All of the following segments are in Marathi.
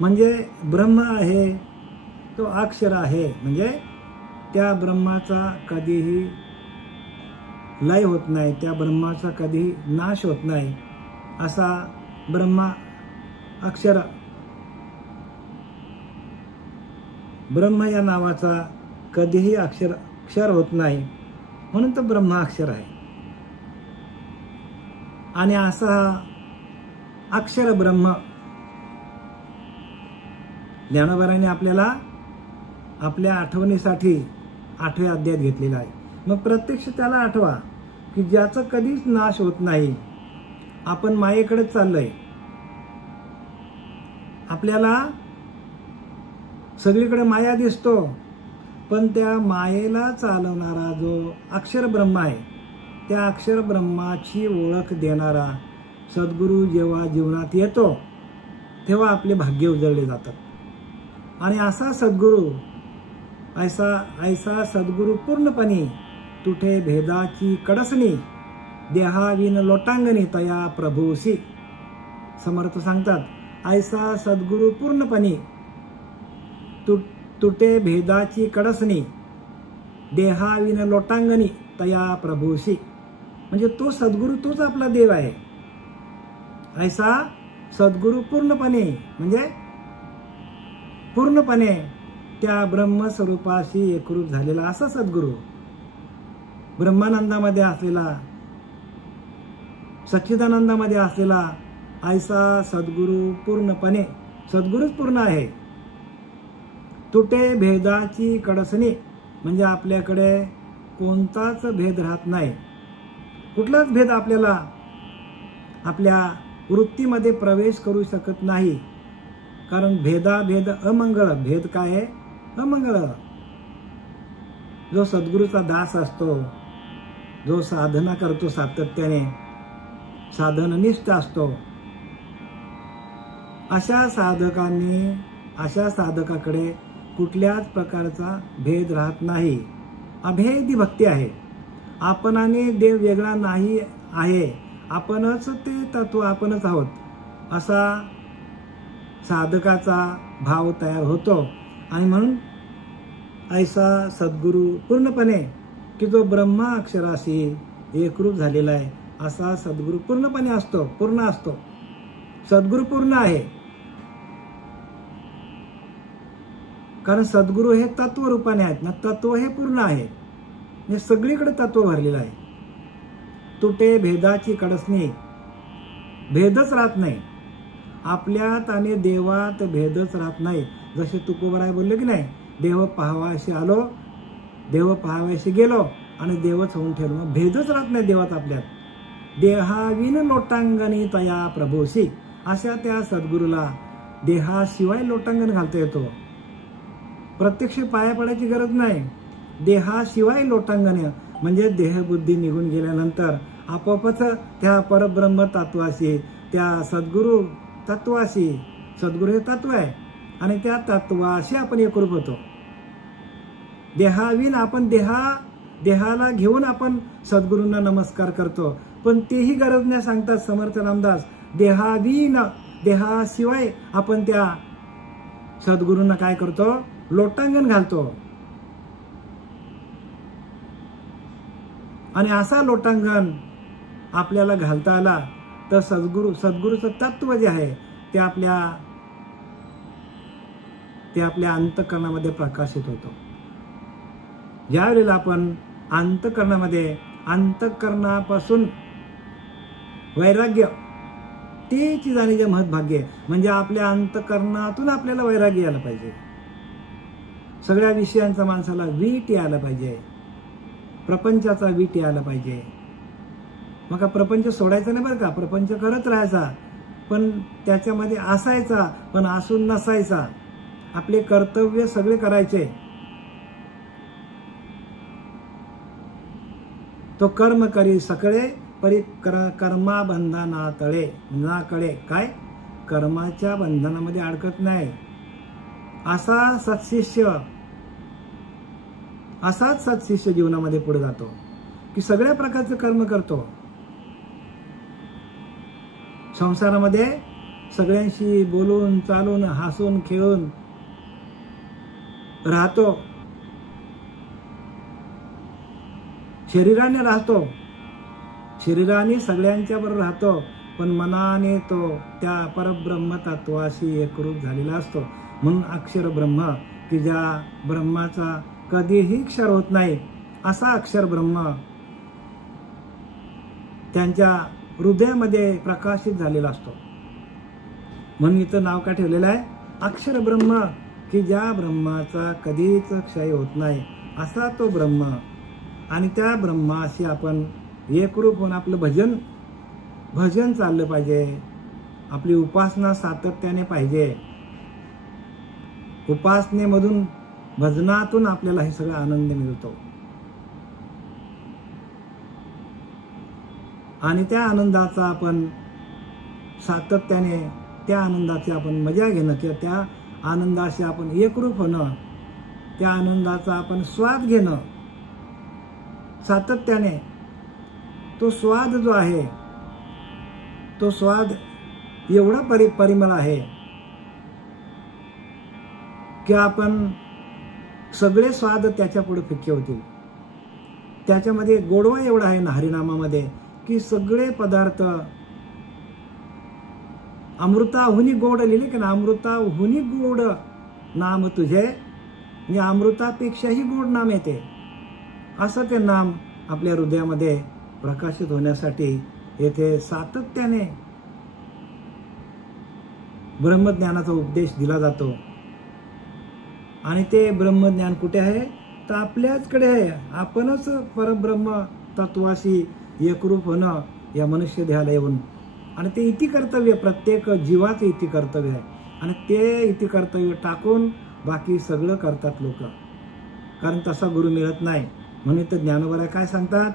म्हणजे ब्रह्म आहे तो अक्षर आहे, म्हणजे त्या ब्रह्माचा कधीही लय होत नाही, त्या ब्रह्माचा कधीही नाश होत नाही, असा ब्रह्मा अक्षर, ब्रह्म या नावाचा कधीही क्षर होत नाही, म्हणून तो ब्रह्माक्षर आहे. आणि असा अक्षर ब्रह्म ज्ञानोबारांनी आपल्याला आपल्या आठवणीसाठी 8व्या अध्यायात घेतलेला आहे. मग प्रत्यक्ष त्याला आठवा की ज्याचा कधीच नाश होत नाही. आपण मायेकडे चाललोय, आपल्याला सगळीकडे माया दिसतो, पण त्या मायेला चालवणारा जो अक्षर ब्रह्म आहे, त्या अक्षर ब्रह्माची ओळख देणारा सद्गुरू जेव्हा जीवनात येतो तेव्हा आपले भाग्य उजळले जातात. आणि असा सद्गुरू, ऐसा सद्गुरू पूर्णपणे तुठे भेदाची कडसणी, देहाविन लोटांगणी तया प्रभूसी. समर्थ सांगतात, ऐसा सद्गुरू पूर्णपणे तुटे भेदाची कडसणी, देहाविन लोटांगणी तया प्रभूसी. म्हणजे तो सद्गुरू तोच आपला देव आहे. ऐसा सद्गुरू पूर्णपणे म्हणजे पूर्णपणे त्या ब्रह्मस्वरूपाशी एकरूप झालेला असा सद्गुरू, ब्रह्मानंदामध्ये असलेला, सच्चिदानंदामध्ये असलेला ऐसा सद्गुरू पूर्णपणे, सद्गुरूच पूर्ण आहे. तुटे भेदाची कडसणी म्हणजे आपल्याकडे कोणताच भेद राहत नाही, कुठलाच भेद आपल्याला आपल्या वृत्तीमध्ये प्रवेश करू शकत नाही. कारण भेदाभेद अमंगळ. भेद काय आहे? अमंगळ. जो सद्गुरूचा दास असतो, जो साधना करतो सातत्याने, साधननिष्ठ असतो, अशा साधकाकडे कुठल्याच प्रकारचा भेद राहत नाही. अभेदी भक्ती आहे. आपण आणि देव वेगळा नाही आहे, आपणच ते तत्व, आपणच आहोत, असा साधकाचा भाव तयार होतो. आणि म्हणून ऐसा सद्गुरू पूर्णपणे की जो ब्रह्मा अक्षराशी एकरूप झालेला आहे, असा सद्गुरू पूर्णपणे असतो, पूर्ण असतो. सद्गुरू पूर्ण आहे, कारण सद्गुरू हे तत्व रूपाने आहेत ना. तत्व हे पूर्ण आहे, म्हणजे सगळीकडे तत्व भरलेलं आहे. तुटे भेदाची कडसणी, भेदच राहत नाही आपल्यात आणि देवात, भेदच राहत नाही. जसे तुकोबराय बोलले की नाही, देव पाहावाशी आलो, देव पाहावाशी गेलो आणि देवच होऊन ठेवलो. भेदच राहत नाही देवात आपल्यात. देहाविन लोटांगणी तया प्रभूसी. अशा त्या सद्गुरूला देहाशिवाय लोटांगण घालता येतो. प्रत्यक्ष पाया पडायची गरज नाही. देहाशिवाय लोटांगण म्हणजे देहबुद्धी निघून गेल्यानंतर आपोआपच त्या परब्रह्म तत्वाशी, त्या सद्गुरू तत्वाशी, सद्गुरू हे तत्व आहे आणि त्या तत्वाशी आपण एकरूप होतो. देहाविन आपण देहाला घेऊन आपण सद्गुरूंना नमस्कार करतो, पण तेही गरज नाही सांगतात समर्थ रामदास. देहाविन, देहाशिवाय आपण त्या सद्गुरूंना काय करतो? लोटांगण घालतो. आणि असा लोटांगण आपल्याला घालता आला तर सद्गुरूचं तत्व जे आहे ते आपल्या अंतःकरणामध्ये प्रकाशित होतो. ज्या वेळेला आपण अंतःकरणापासून वैराग्य, तेची जाणीचे महत्भाग्य आहे. म्हणजे आपल्या अंतःकरणातून आपल्याला वैराग्य यायला पाहिजे. सगळ्या विषयांचा माणसाला वीट यायला पाहिजे, प्रपंचाचा वीट यायला पाहिजे. मग प्रपंच सोडायचा नाही बरं का, प्रपंच करत राहायचा, पण त्याच्यामध्ये असायचा, पण असून नसायचा. आपले कर्तव्य सगळे करायचे. तो कर्म करी सकळे परी कर्मा बंधना तळे ना कळे. काय? कर्माच्या बंधनामध्ये अडकत नाही. असाच सत्शिष्य जीवनामध्ये पुढे जातो की सगळ्या प्रकारचे कर्म करतो. संसारामध्ये सगळ्यांशी बोलून चालून हसून खेळून राहतो, शरीराने राहतो, शरीराने सगळ्यांच्या बरोबर राहतो, पण मनाने तो त्या परब्रह्म तत्वाशी एकरूप झालेला असतो. म्हणून अक्षर ब्रह्म, की ज्या ब्रह्माचा कधीही क्षर होत नाही असा अक्षर ब्रह्म त्यांच्या हृदयामध्ये प्रकाशित झालेला असतो. म्हणून इथं नाव का ठेवलेलं आहे, अक्षर ब्रह्म, की ज्या ब्रह्माचा कधीच क्षय होत नाही असा तो ब्रह्म. आणि त्या ब्रह्माशी आपण एकरूप होऊन आपलं भजन चाललं पाहिजे, आपली उपासना सातत्याने पाहिजे. उपासनेमधून भजनातून आपल्याला हे सगळं आनंद मिळतो. आणि त्या आनंदाचा आपण सातत्याने त्या आनंदाची आपण मजा घेणं, किंवा त्या आनंदाशी आपण एकरूप होणं, त्या आनंदाचा आपण स्वाद घेणं सातत्याने. तो स्वाद जो आहे, तो स्वाद एवढा परिमळ आहे की आपण सगळे स्वाद त्याच्या पुढे फिक्के होतील. त्याच्यामध्ये गोडवा एवढा आहे ना हरिनामामध्ये, की सगळे पदार्थ अमृताहुनी गोड लिहिले की ना, अमृताहुनी गोड नाम तुझे, म्हणजे अमृतापेक्षाही गोड नाम येते. असं ते नाम आपल्या हृदयामध्ये प्रकाशित होण्यासाठी येथे सातत्याने ब्रह्मज्ञानाचा उपदेश दिला जातो. आणि ते ब्रह्मज्ञान कुठे आहे, तर आपल्याचकडे आहे. आपणच परब्रह्म तत्वाशी एकरूप होणं या मनुष्य देहाला येऊन, आणि ते इति कर्तव्य प्रत्येक जीवाचं इति कर्तव्य आहे. आणि ते इति कर्तव्य टाकून बाकी सगळं करतात लोक, कारण तसा गुरु मिळत नाही. म्हणून तर ज्ञानोबा काय सांगतात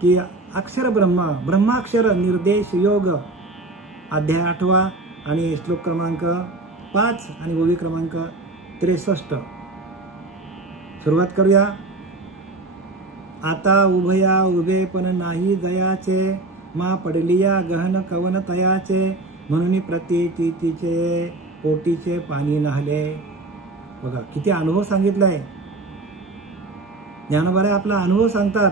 की अक्षर ब्रह्म, ब्रह्माक्षर निर्देश योग, अध्याय 8 आणि श्लोक क्रमांक 5 आणि ओवी क्रमांक 63. सुरुवात करूया. आता उभया उभे पण नाही जयाचे, मा पडलिया गहन कवन तयाचे, म्हणून प्रतितीचे पोटीचे पाणी नाहले. बघा किती अनुभव सांगितलाय ज्ञानोबा. आपला अनुभव सांगतात,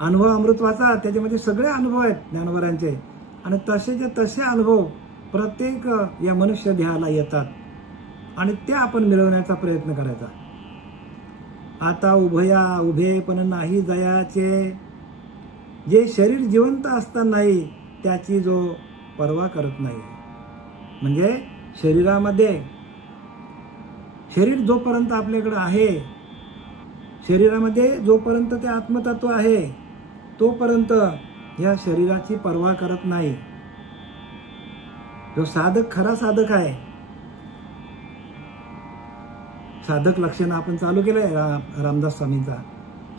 अनुभव अमृतवाचा, त्याच्यामध्ये सगळे अनुभव आहेत ज्ञानोबांचे. आणि तसेचे तसे अनुभव प्रत्येक या मनुष्य देहाला येतात, आणि ते आपण मिळवण्याचा प्रयत्न करायचा. आता उभया उभे पण नाही जयाचे, जे शरीर जिवंत असतानाही त्याची जो पर्वा करत नाही. म्हणजे शरीरामध्ये, शरीर जोपर्यंत आपल्याकडे आहे, शरीरामध्ये जोपर्यंत ते आत्मतत्व आहे तोपर्यंत या शरीराची पर्वा करत नाही. जो साधक, खरा साधक आहे, साधक लक्षणं आपण चालू केलंय रामदास स्वामींचा.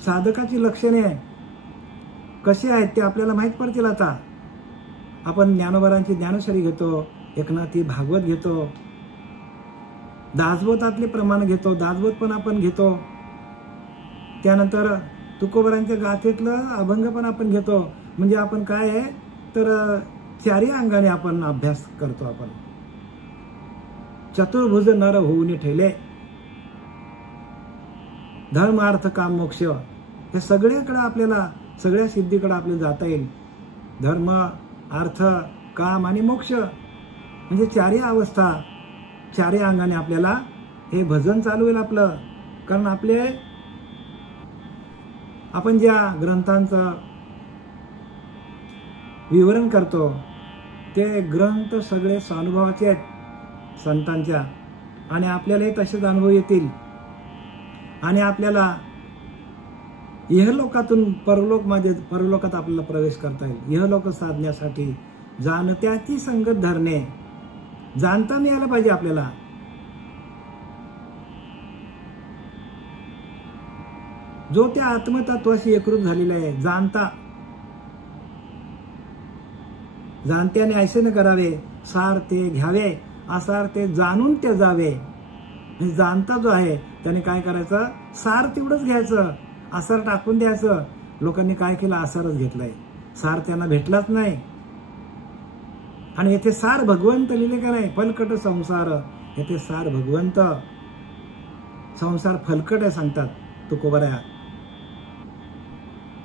साधकाची लक्षणे कशी आहेत ते आपल्याला माहित पडतील. आता आपण ज्ञानोबारांची ज्ञानेश्वरी घेतो, एकनाथी भागवत घेतो, दासबोधातले प्रमाण घेतो, दासबोध पण आपण घेतो, त्यानंतर तुकोबरांच्या गाथेतलं अभंग पण आपण घेतो. म्हणजे आपण काय आहे तर चारी अंगाने आपण अभ्यास करतो. आपण चतुर्भुज नर होऊन ठेले, धर्म अर्थ काम मोक्ष, हे सगळ्याकडे आपल्याला, सगळ्या सिद्धीकडे आपल्याला जाता येईल. धर्म अर्थ काम आणि मोक्ष म्हणजे चारी अवस्था, चारी अंगाने आपल्याला हे भजन चालू होईल आपलं. कारण आपण ज्या ग्रंथांचं विवरण करतो ते ग्रंथ सगळे स्वानुभवाचे आहेत संतांच्या, आणि आपल्यालाही तसेच अनुभव येतील. आणि आपल्याला इहलोकातून परलोकात आपल्याला प्रवेश करता येईल. इहलोक साधण्यासाठी जाणत्याची संगत धरणे, जाणता नाही आलं पाहिजे आपल्याला. जो त्या आत्मतत्वाशी एकरूप झालेला आहे, जाणत्याने ऐसे न करावे, सार ते घ्यावे, असार ते जाणून ते जावे. म्हणजे जाणता जो आहे त्याने काय करायचं, सार तेवढंच घ्यायचं, आसार टाकून द्यायचं. लोकांनी काय केलं, आसारच घेतलाय, सार त्यांना भेटलाच नाही. आणि येथे सार भगवंत लिहिले का नाही, फलकट संसार, येथे सार भगवंत. संसार फलकट आहे सांगतात तुकोबऱ्या.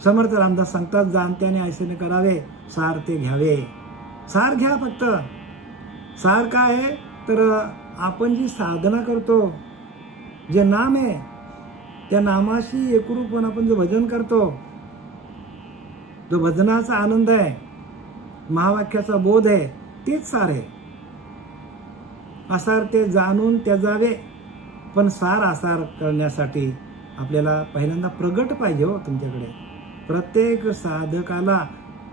समर्थ रामदास सांगतात, जाणत्याने ऐसेने करावे, सार ते घ्यावे. सार घ्या फक्त. सार काय आहे तर आपण जी साधना करतो, जे नाम आहे, त्या नामाशी एकरूप होऊन आपण जो भजन करतो, जो भजनाचा आनंद आहे, महावाक्याचा बोध आहे, तेच सार आहे. आसार ते जाणून त्याजावे, पण सार आसार करण्यासाठी आपल्याला पहिल्यांदा प्रगट पाहिजे हो तुमच्याकडे. प्रत्येक साधकाला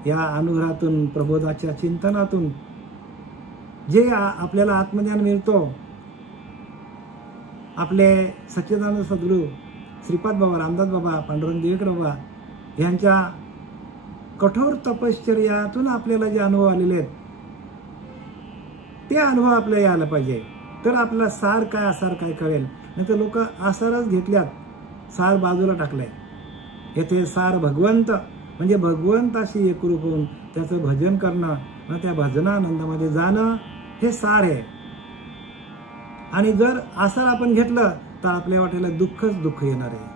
या अनुग्रहातून, प्रबोधाच्या चिंतनातून जे आपल्याला आत्मज्ञान मिळतो, आपले सच्चिदानंद सद्गुरू श्रीपाद बाबा, रामदास बाबा, पांडुरंग देवेकर बाबा यांच्या कठोर तपश्चर्यातून आपल्याला जे अनुभव आलेले आहेत, ते अनुभव आपल्याला यायला पाहिजे. तर आपला सार काय आसार काय कळेल. नाही तर लोक आसारच घेतल्यात, सार बाजूला टाकलाय. येथे सार भगवंत, म्हणजे भगवंताशी एकरूप होऊन त्याचं भजन करणं, मग त्या भजनानंदामध्ये जाणं, हे सार आहे. आणि जर आसार आपण घेतलं तर आपल्या वाटेला दुःखच दुःख येणार आहे.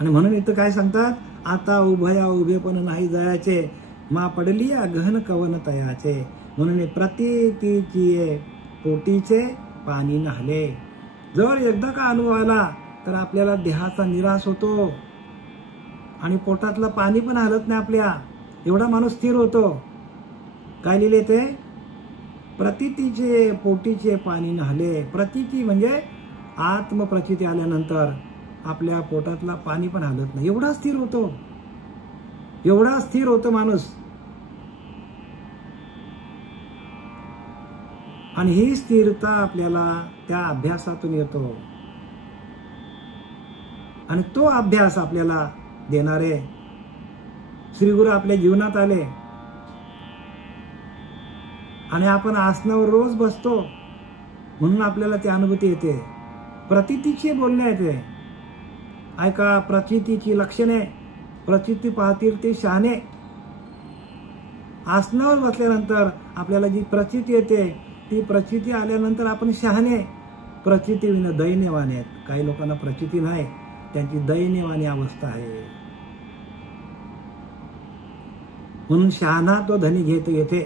आणि म्हणून इथं काय सांगतात, आता उभया उभे पण नाही जायचे, मा पडली गहन कवन तयाचे. म्हणून प्रतीतीची पोटीचे पाणी नाहले. जर एकदा का अनुभव आला तर आपल्याला देहाचा निराश होतो आणि पोटातलं पाणी पण हलत नाही आपल्या, एवढा माणूस स्थिर होतो. काय लिहिले ते, प्रतीतीचे पोटीचे पाणी नाहले. प्रतीती म्हणजे आत्मप्रचिती आल्यानंतर आपल्या पोटातला पाणी पण हलत नाही, एवढा स्थिर होतो, एवढा स्थिर होतो माणूस. आणि ही स्थिरता आपल्याला त्या अभ्यासातून येतो. आणि तो अभ्यास आपल्याला देणारे श्रीगुरु आपल्या जीवनात आले. आणि आपण आसनावर रोज बसतो म्हणून आपल्याला ती अनुभूती येते. प्रतीतीची बोलणे येते. ऐका, प्रचितीची लक्षणे, प्रचिती पाहतील ते शहाणे. आसनावर बसल्यानंतर आपल्याला जी प्रचिती येते, ती प्रचिती आल्यानंतर आपण शहाणे. प्रचिती विना दैन्यवाने आहेत. काही लोकांना प्रचिती नाही, त्यांची दैन्यवानी अवस्था आहे. म्हणून शहाणा तो धनी घेतो येथे.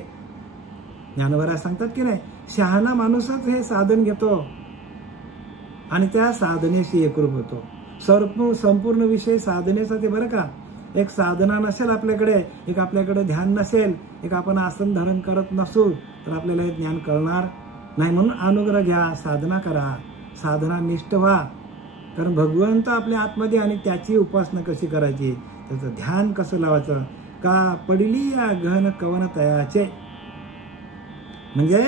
ज्ञानवरा सांगतात की नाही, शहाणा माणूसच हे साधन घेतो आणि त्या साधनेशी एकरूप होतो. संपूर्ण विषय साधनेचा ते बरं का. एक साधना नसेल आपल्याकडे, एक आपल्याकडे ध्यान नसेल, एक आपण आसन धारण करत नसू तर आपल्याला हे ज्ञान कळणार नाही. म्हणून अनुग्रह घ्या, साधना करा, साधना निष्ठ व्हा. कारण भगवंत आपल्या आतमध्ये आणि त्याची उपासना कशी करायची, त्याचं ध्यान कसं लावायचं. का पडली या गहन कवन तयाचे, म्हणजे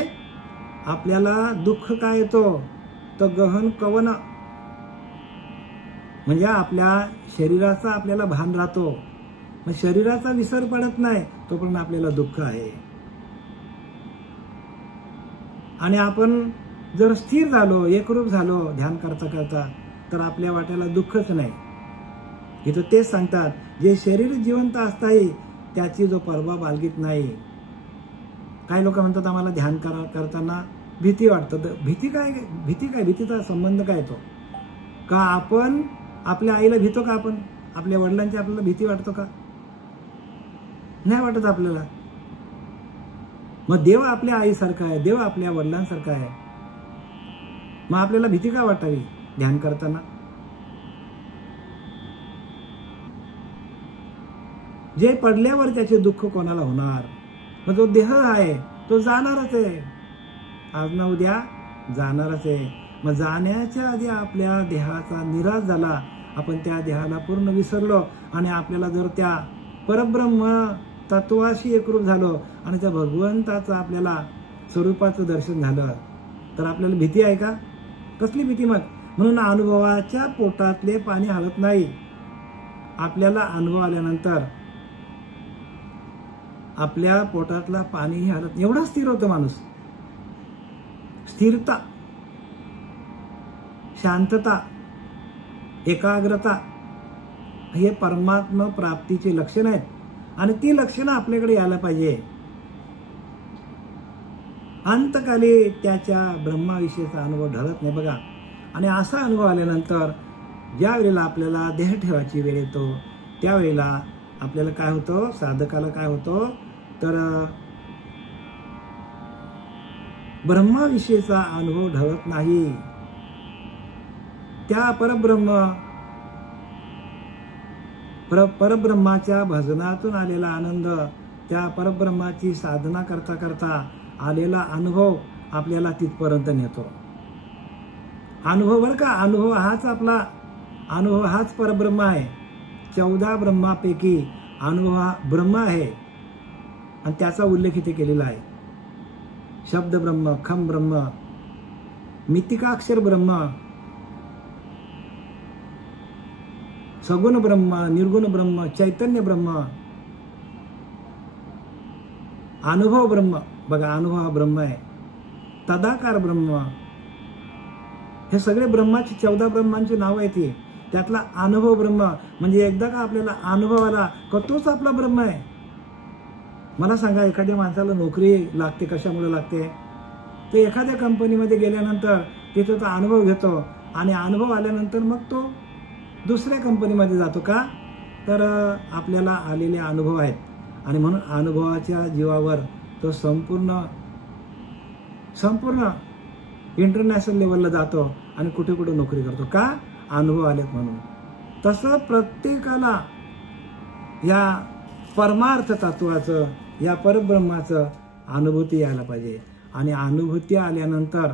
आपल्याला दुःख काय येतो तर गहन कवन, म्हणजे आपल्या शरीराचा आपल्याला भान राहतो. मग शरीराचा विसर पडत नाही तोपर्यंत आपल्याला दुःख आहे. आणि आपण जर स्थिर झालो, एकरूप झालो ध्यान करता करता, तर आपल्या वाट्याला दुःखच नाही. इथं तेच सांगतात, जे शरीर जिवंत असताही त्याची जो परवा बाळगीत नाही. काही लोक म्हणतात आम्हाला ध्यान करताना भीती वाटतं. भीती काय, भीतीचा संबंध काय येतो का. आपण आपल्या आईला भीतो का, आपण आपल्या वडिलांची आपल्याला भीती वाटतो का, नाही वाटत आपल्याला. मग देव आपल्या आईसारखा आहे, देव आपल्या वडिलांसारखा आहे, मग आपल्याला भीती का वाटावी ध्यान करताना. जे पडल्यावर त्याचे दुःख कोणाला होणार. मग जो देह आहे तो जाणारच आहे, आज ना उद्या जाणारच आहे. मग जाण्याच्या आधी आपल्या देहाचा निराश झाला, आपण त्या देहाला पूर्ण विसरलो आणि आपल्याला जर त्या परब्रह्म तत्वाशी एकरूप झालो आणि त्या भगवंताचं आपल्याला स्वरूपाचं दर्शन झालं तर आपल्याला भीती आहे का, कसली भीती. मग म्हणून अनुभवाच्या पोटातले पाणी हलत नाही. आपल्याला अनुभव आल्यानंतर आपल्या पोटातला पाणीही हलत, एवढा स्थिर होतो माणूस. स्थिरता, शांतता, एकाग्रता हे परमात्मा प्राप्तीचे लक्षण आहेत. आणि ती लक्षणं आपल्याकडे यायला पाहिजे. अंतकाली त्याच्या ब्रह्माविषयीचा अनुभव ढळत नाही बघा. आणि असा अनुभव आल्यानंतर ज्या वेळेला आपल्याला देह ठेवायची वेळ येतो त्यावेळेला आपल्याला काय होतं, साधकाला काय होतं तर ब्रह्माविषयीचा अनुभव ढळत नाही. त्या परब्रह्माच्या भजनातून आलेला आनंद, त्या परब्रह्माची साधना करता करता आलेला अनुभव आपल्याला तिथपर्यंत नेतो. अनुभव बरं का, अनुभव हाच परब्रह्म आहे. 14 ब्रह्मापैकी अनुभव हा ब्रह्म आहे आणि त्याचा उल्लेख इथे केलेला आहे. शब्द ब्रह्म, खम ब्रह्म, मितिकाक्षर ब्रह्म, सगुण ब्रह्म, निर्गुण ब्रह्म, चैतन्य ब्रह्म, अनुभव ब्रह्म. बघा, अनुभव हा ब्रह्म आहे. तदाकार ब्रह्म, हे सगळे ब्रह्माची 14 ब्रह्मांची नावं आहेत. त्यातला अनुभव ब्रह्म म्हणजे एकदा का आपल्याला अनुभव आला का तोच आपला ब्रह्म आहे. मला सांगा, एखाद्या माणसाला नोकरी लागते, कशामुळे लागते? तो एखाद्या कंपनीमध्ये गेल्यानंतर तिथे तो अनुभव घेतो आणि अनुभव आल्यानंतर मग तो दुसऱ्या कंपनीमध्ये जातो. का तर आपल्याला आलेले अनुभव आहेत आणि म्हणून अनुभवाच्या जीवावर तो संपूर्ण इंटरनॅशनल लेवलला जातो आणि कुठे कुठे नोकरी करतो. का? अनुभव आलेत म्हणून. तसं प्रत्येकाला या परमार्थ तत्वाचं, या परब्रह्माचं अनुभूती यायला पाहिजे. आणि अनुभूती आल्यानंतर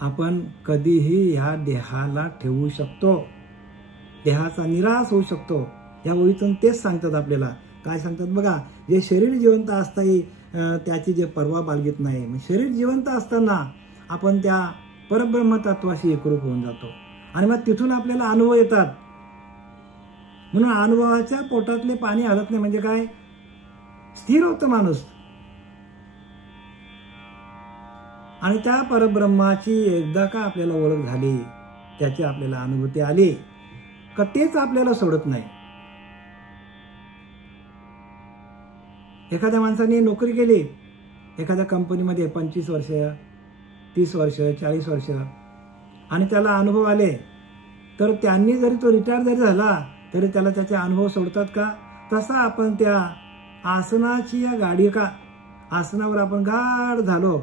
आपण कधीही ह्या देहाला ठेवू शकतो, देहाचा निराश होऊ शकतो. या ओळीतून तेच सांगतात आपल्याला. काय सांगतात बघा, जे शरीर जिवंत असताही त्याची जे परवा बाळगीत नाही. शरीर जिवंत असताना आपण त्या परब्रह्म तत्वाशी एकरूप होऊन जातो आणि मग तिथून आपल्याला अनुभव येतात. म्हणून अनुभवाच्या पोटातले पाणी हलत नाही म्हणजे काय, स्थिर होतं माणूस. आणि त्या परब्रह्माची एकदा का आपल्याला ओळख झाली, त्याची आपल्याला अनुभूती आली का तेच आपल्याला सोडत नाही. एखाद्या माणसाने नोकरी केली एखाद्या कंपनीमध्ये 25 वर्ष, 30 वर्ष, 40 वर्ष आणि त्याला अनुभव आले, तर त्यांनी जरी तो रिटायर जरी झाला तरी त्याला त्याचे अनुभव सोडतात का? तसा आपण त्या आसनाची या गाडी का आसनावर आपण गाढ झालो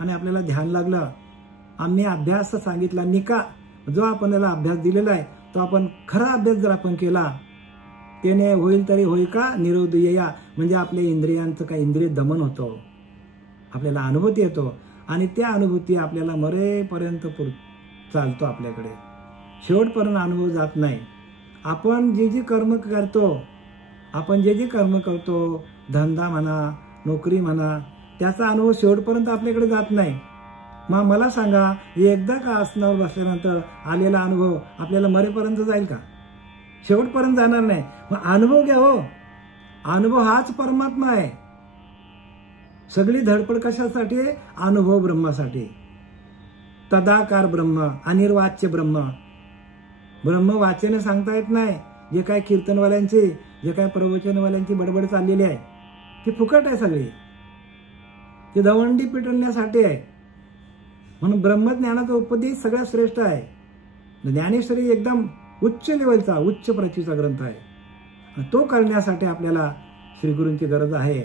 आणि आपल्याला ध्यान लागलं, आम्ही अभ्यास सांगितला निका, जो आपण त्याला अभ्यास दिलेला आहे तो आपण खरा अभ्यास जर आपण केला, त्याने होईल तरी होईल का निरोधया, म्हणजे आपल्या इंद्रियांचं काय इंद्रिय दमन होतो, आपल्याला अनुभूती येतो आणि त्या अनुभूती आपल्याला मरेपर्यंत चालतो. आपल्याकडे शेवटपर्यंत अनुभव जात नाही. आपण जे जे कर्म करतो, धंदा म्हणा, नोकरी म्हणा, त्याचा अनुभव शेवटपर्यंत आपल्याकडे जात नाही. मग मला सांगा, एकदा का आसनावर बसल्यानंतर आलेला अनुभव आपल्याला मरेपर्यंत जाईल का? शेवटपर्यंत जाणार नाही. मग अनुभव घ्या हो. अनुभव हाच परमात्मा आहे. सगळी धडपड कशासाठी? अनुभव ब्रह्मासाठी. तदाकार ब्रह्म, अनिर्वाच्य ब्रह्म. ब्रह्म वाचन सांगता येत नाही. जे काय कीर्तनवाल्यांची, जे काय प्रवचनवाल्यांची बडबड चाललेली आहे ती फुकट आहे सगळी. ती दवंडी पिटवण्यासाठी आहे. म्हणून ब्रह्मज्ञानाचा उपदेश सगळ्यात श्रेष्ठ आहे. ज्ञानेश्वरी एकदम उच्च लेवलचा, उच्च प्रतीचा ग्रंथ आहे. तो करण्यासाठी आपल्याला श्रीगुरूंची गरज आहे.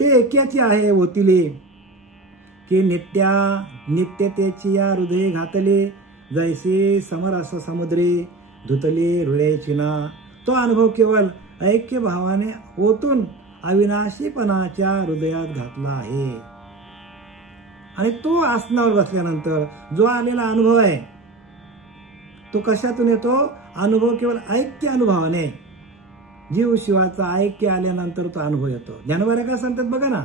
ते एकाची आहे ओतिले की नित्यतेची या हृदय घातले, जैसे समरस समुद्रे धुतले रुळे चिना. तो अनुभव केवळ ऐक्य भावाने ओतून अविनाशीपणाच्या हृदयात घातला आहे. आणि तो आसनावर बसल्यानंतर जो आलेला अनुभव आहे तो कशातून येतो? अनुभव केवळ ऐक्य अनुभवाने. जीव शिवाचा ऐक्य आल्यानंतर तो अनुभव येतो. ज्ञानोबा काय सांगतात बघा ना,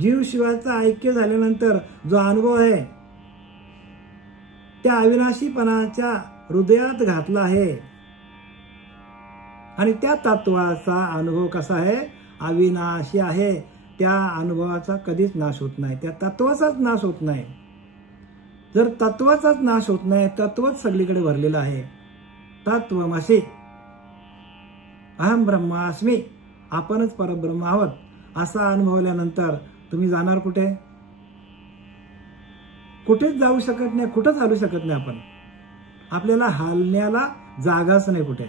जीव शिवाचा ऐक्य झाल्यानंतर जो अनुभव आहे त्या अविनाशीपणाच्या हृदयात घातला आहे. आणि त्या तत्वाचा अनुभव कसा आहे? अविनाशी आहे. त्या अनुभवाचा कधीच नाश होत नाही. त्या तत्वाचाच नाश होत नाही. जर तत्वाचाच नाश होत नाही, तत्वच सगळीकडे भरलेला आहे, तत्वमसि अहम ब्रह्मास्मी, आपणच परब्रह्म आहोत असा अनुभवल्यानंतर तुम्ही जाणार कुठे? कुठेच जाऊ शकत नाही, कुठंच हलू शकत नाही आपण. आपल्याला हलण्याला जागाच नाही कुठे,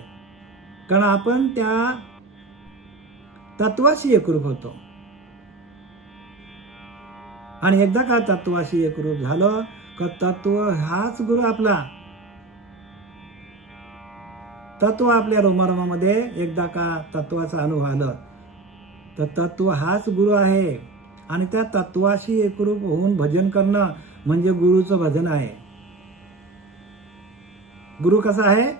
कारण आपण त्या तत्वाशी एकरूप होतो. आणि एकदा का तत्वाशी एकरूप झालं का तत्व हाच गुरु आपला. तत्व आपल्या रोमारोमामध्ये एकदा का तत्वाचा अनुभव आलं तर तत्व हाच गुरु आहे. आणि त्या तत्वाशी एकरूप होऊन भजन करणं म्हणजे गुरुचं भजन आहे. गुरु कसा आहे?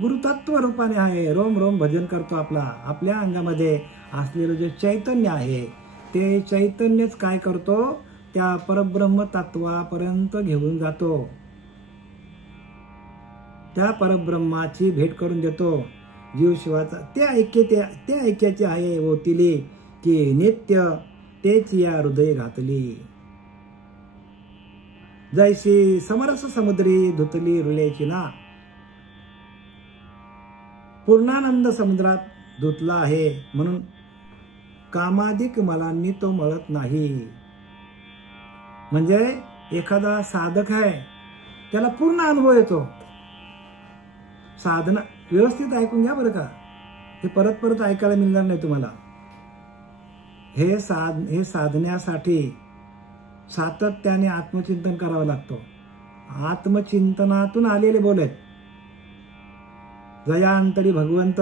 गुरु तत्व रूपाने आहे. रोम रोम भजन करतो आपला. आपल्या अंगामध्ये असलेलं जे चैतन्य आहे ते चैतन्यच काय करतो? त्या परब्रह्म तत्वापर्यंत घेऊन जातो. त्या परब्रह्माची भेट करून देतो. जीव शिवाचा ते ऐक्याचे आहे ओतिली की नित्य तेच या हृदय घातली. जैसी समरस समुद्री धुतली रुल्याची ना. पूर्णानंद समुद्रात धुतला आहे म्हणून कामाधिक मलांनी तो मळत नाही. म्हणजे एखादा साधक आहे त्याला पूर्ण अनुभव येतो. साधना व्यवस्थित ऐकून घ्या बरं का, हे परत परत ऐकायला मिळणार नाही तुम्हाला. हे साधण्यासाठी सातत्याने आत्मचिंतन करावं लागतो. आत्मचिंतनातून आलेले बोलत. जयांतरी भगवंत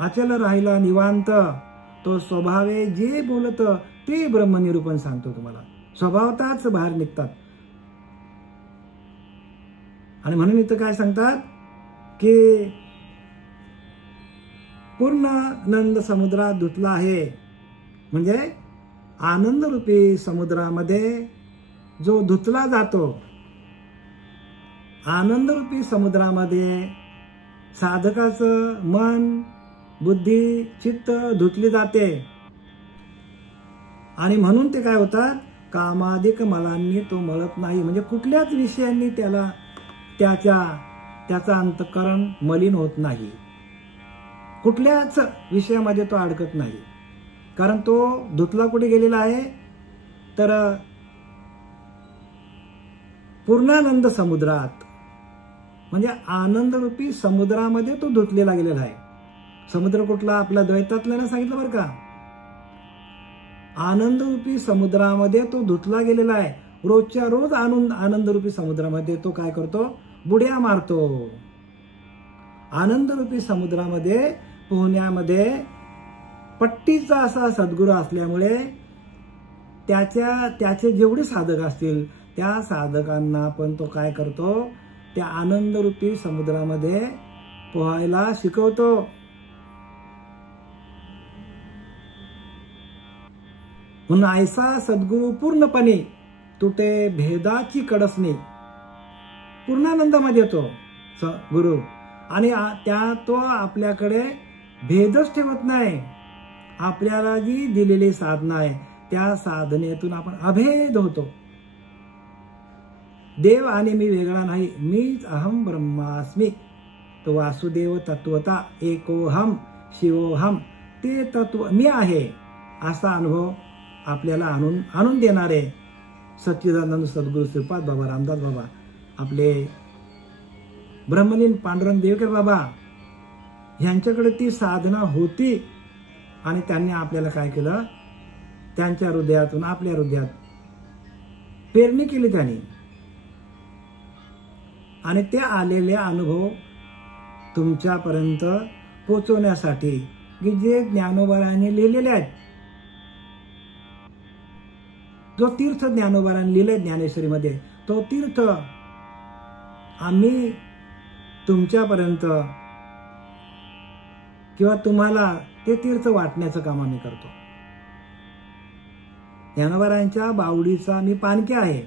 अचल राहिला निवांत, तो स्वभावे जे बोलत ते ब्रह्मनिरूपण सांगतो तुम्हाला. स्वभावताच बाहेर निघतात. आणि म्हणून इथं काय सांगतात की पूर्ण आनंद समुद्रात धुतला आहे. म्हणजे आनंद रूपी समुद्रामध्ये जो धुतला जातो, आनंद रूपी समुद्रामध्ये साधकाचं मन बुद्धी चित्त धुतली जाते. आणि म्हणून ते काय होतात? कामाधिक मलांनी तो मळत नाही. म्हणजे कुठल्याच विषयांनी त्याचा अंतःकरण मलिन होत नाही. कुठल्याच विषयामध्ये तो अडकत नाही. कारण तो धुतला कुठे गेलेला आहे? तर पूर्णानंद समुद्रात. म्हणजे आनंद रूपी समुद्रामध्ये तो धुतलेला गेलेला आहे. समुद्र कुठला? आपला द्वैतातल्यानं सांगितलं बरं का. आनंद रूपी समुद्रामध्ये तो धुतला गेलेला आहे. रोजच्या रोज आनंद रूपी समुद्रामध्ये तो काय करतो? बुड्या मारतो. आनंद रूपी समुद्रामध्ये पोहण्यामध्ये पट्टीचा असा सद्गुरू असल्यामुळे त्याचे जेवढे साधक असतील त्या साधकांना पण तो काय करतो? त्या आनंद रूपी समुद्रामध्ये पोहायला शिकवतो. म्हणून ऐसा सद्गुरू पूर्णपणे तुटे भेदाची कडसणी. पूर्णानंदामध्ये येतो गुरु. आणि तो आपल्याकडे भेदच ठेवत नाही. आपल्याला जी दिलेली साधना आहे त्या साधनेतून आपण अभेद होतो. देव आणि मी वेगळा नाही, मीच अहम ब्रह्मास्मी. तो वासुदेव तत्वता एकोहम शिवोहम, ते तत्व मी आहे असा अनुभव आपल्याला आणून देणारे सच्चिदानंद सद्गुरू श्रीपाद बाबा रामदास बाबा, आपले ब्रह्मलीन पांडुरंग देवकर बाबा, यांच्याकडे ती साधना होती. आणि त्यांनी आपल्याला काय केलं? त्यांच्या हृदयातून आपल्या हृदयात पेरणी केली त्यांनी. आणि ते आलेले अनुभव तुमच्यापर्यंत पोचवण्यासाठी की जे ज्ञानोबारांनी लिहिलेले आहेत, जो तीर्थ ज्ञानोबारांनी लिहिले ज्ञानेश्वरीमध्ये, तो तीर्थ आम्ही तुमच्यापर्यंत किंवा तुम्हाला ते तीर्थ वाटण्याचं काम आम्ही करतो. ज्ञानोबारांच्या बावडीचा मी पानके आहे.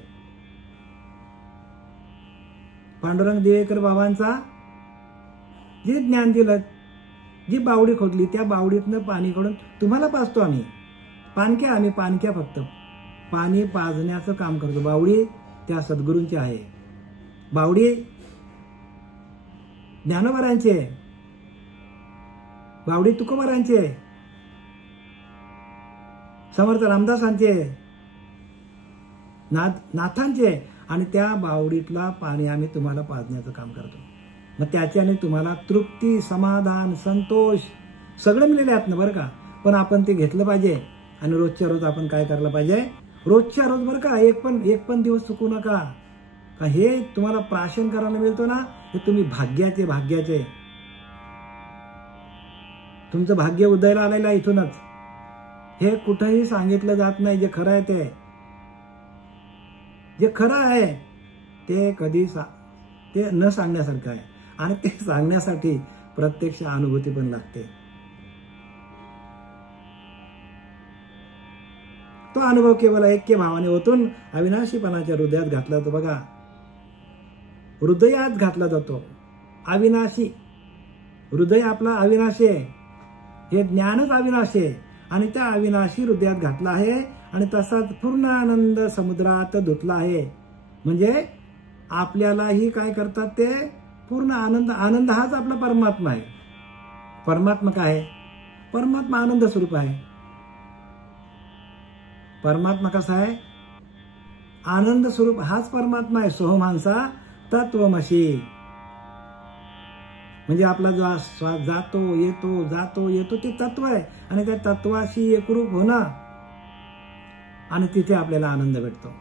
पांडुरंग देवेकर बाबांचा जे ज्ञान दिलं, जी बावडी खोदली त्या बावडीतनं पाणी काढून तुम्हाला पाजतो आम्ही. आम्ही पानक्या फक्त पाणी पाजण्याचं काम करतो. बावडी त्या सद्गुरूंची आहे. बावडी ज्ञानोबारांचे, बावडी तुकोबारांचे, समर्थ रामदासांचे, नाथांचे, आणि त्या बावडीतला पाणी आम्ही तुम्हाला पाजण्याचं काम करतो. मग त्याच्याने तुम्हाला तृप्ती, समाधान, संतोष सगळं मिळेल यातनं बरं का. पण आपण ते घेतलं पाहिजे आणि रोजच्या रोज आपण काय करायला पाहिजे, रोजच्या रोज बरं का, एक पण दिवस चुकू नका. का हे तुम्हाला प्राशन करायला मिळतो ना, हे तुम्ही भाग्याचे तुमचं भाग्य उदयाला आलेलं आहे इथूनच. हे कुठंही सांगितलं जात नाही. जे खरं आहे जे खरं आहे ते कधी ते न सांगण्यासारखं आहे, आणि ते सांगण्यासाठी प्रत्यक्ष अनुभूती पण लागते. तो अनुभव केवळ ऐक्य भावाने ओतून अविनाशीपणाच्या हृदयात घातला जातो. बघा, हृदयात घातला जातो. अविनाशी हृदय आपला अविनाशी आहे, हे ज्ञानच अविनाशी आहे, आणि त्या अविनाशी हृदयात घातला आहे, आणि तसाच पूर्ण आनंद समुद्रात धुतला आहे. म्हणजे आपल्यालाही काय करतात ते पूर्ण आनंद हाच आपला परमात्मा आहे. परमात्मा काय आहे? परमात्मा आनंद स्वरूप आहे. परमात्मा कसा आहे? आनंद स्वरूप हाच परमात्मा आहे. सोहमांसा तत्वमसी. म्हणजे आपला जो श्वास जातो येतो ते तत्व आहे, आणि त्या तत्वाशी एकरूप होणं, आणि तिथे आपल्याला आनंद भेटतो.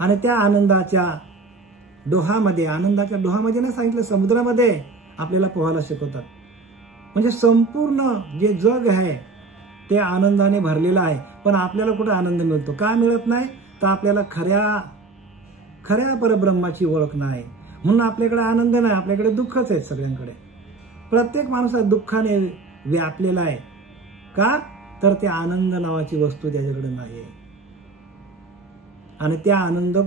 आणि त्या आनंदाच्या डोहामध्ये नाही सांगितलं, समुद्रामध्ये आपल्याला पोहायला शिकवतात. म्हणजे संपूर्ण जे जग आहे ते आनंदाने भरलेलं आहे. पण आपल्याला कुठे आनंद मिळतो? का मिळत नाही? तर आपल्याला खऱ्या परब्रह्माची ओळख नाही, म्हणून आपल्याकडे आनंद नाही, आपल्याकडे दुःखच आहे. सगळ्यांकडे प्रत्येक माणूस दुःखाने व्यापलेला आहे. का? तर ते आनंद नावाची वस्तू त्याच्याकडे नाही. आणि त्या आनंद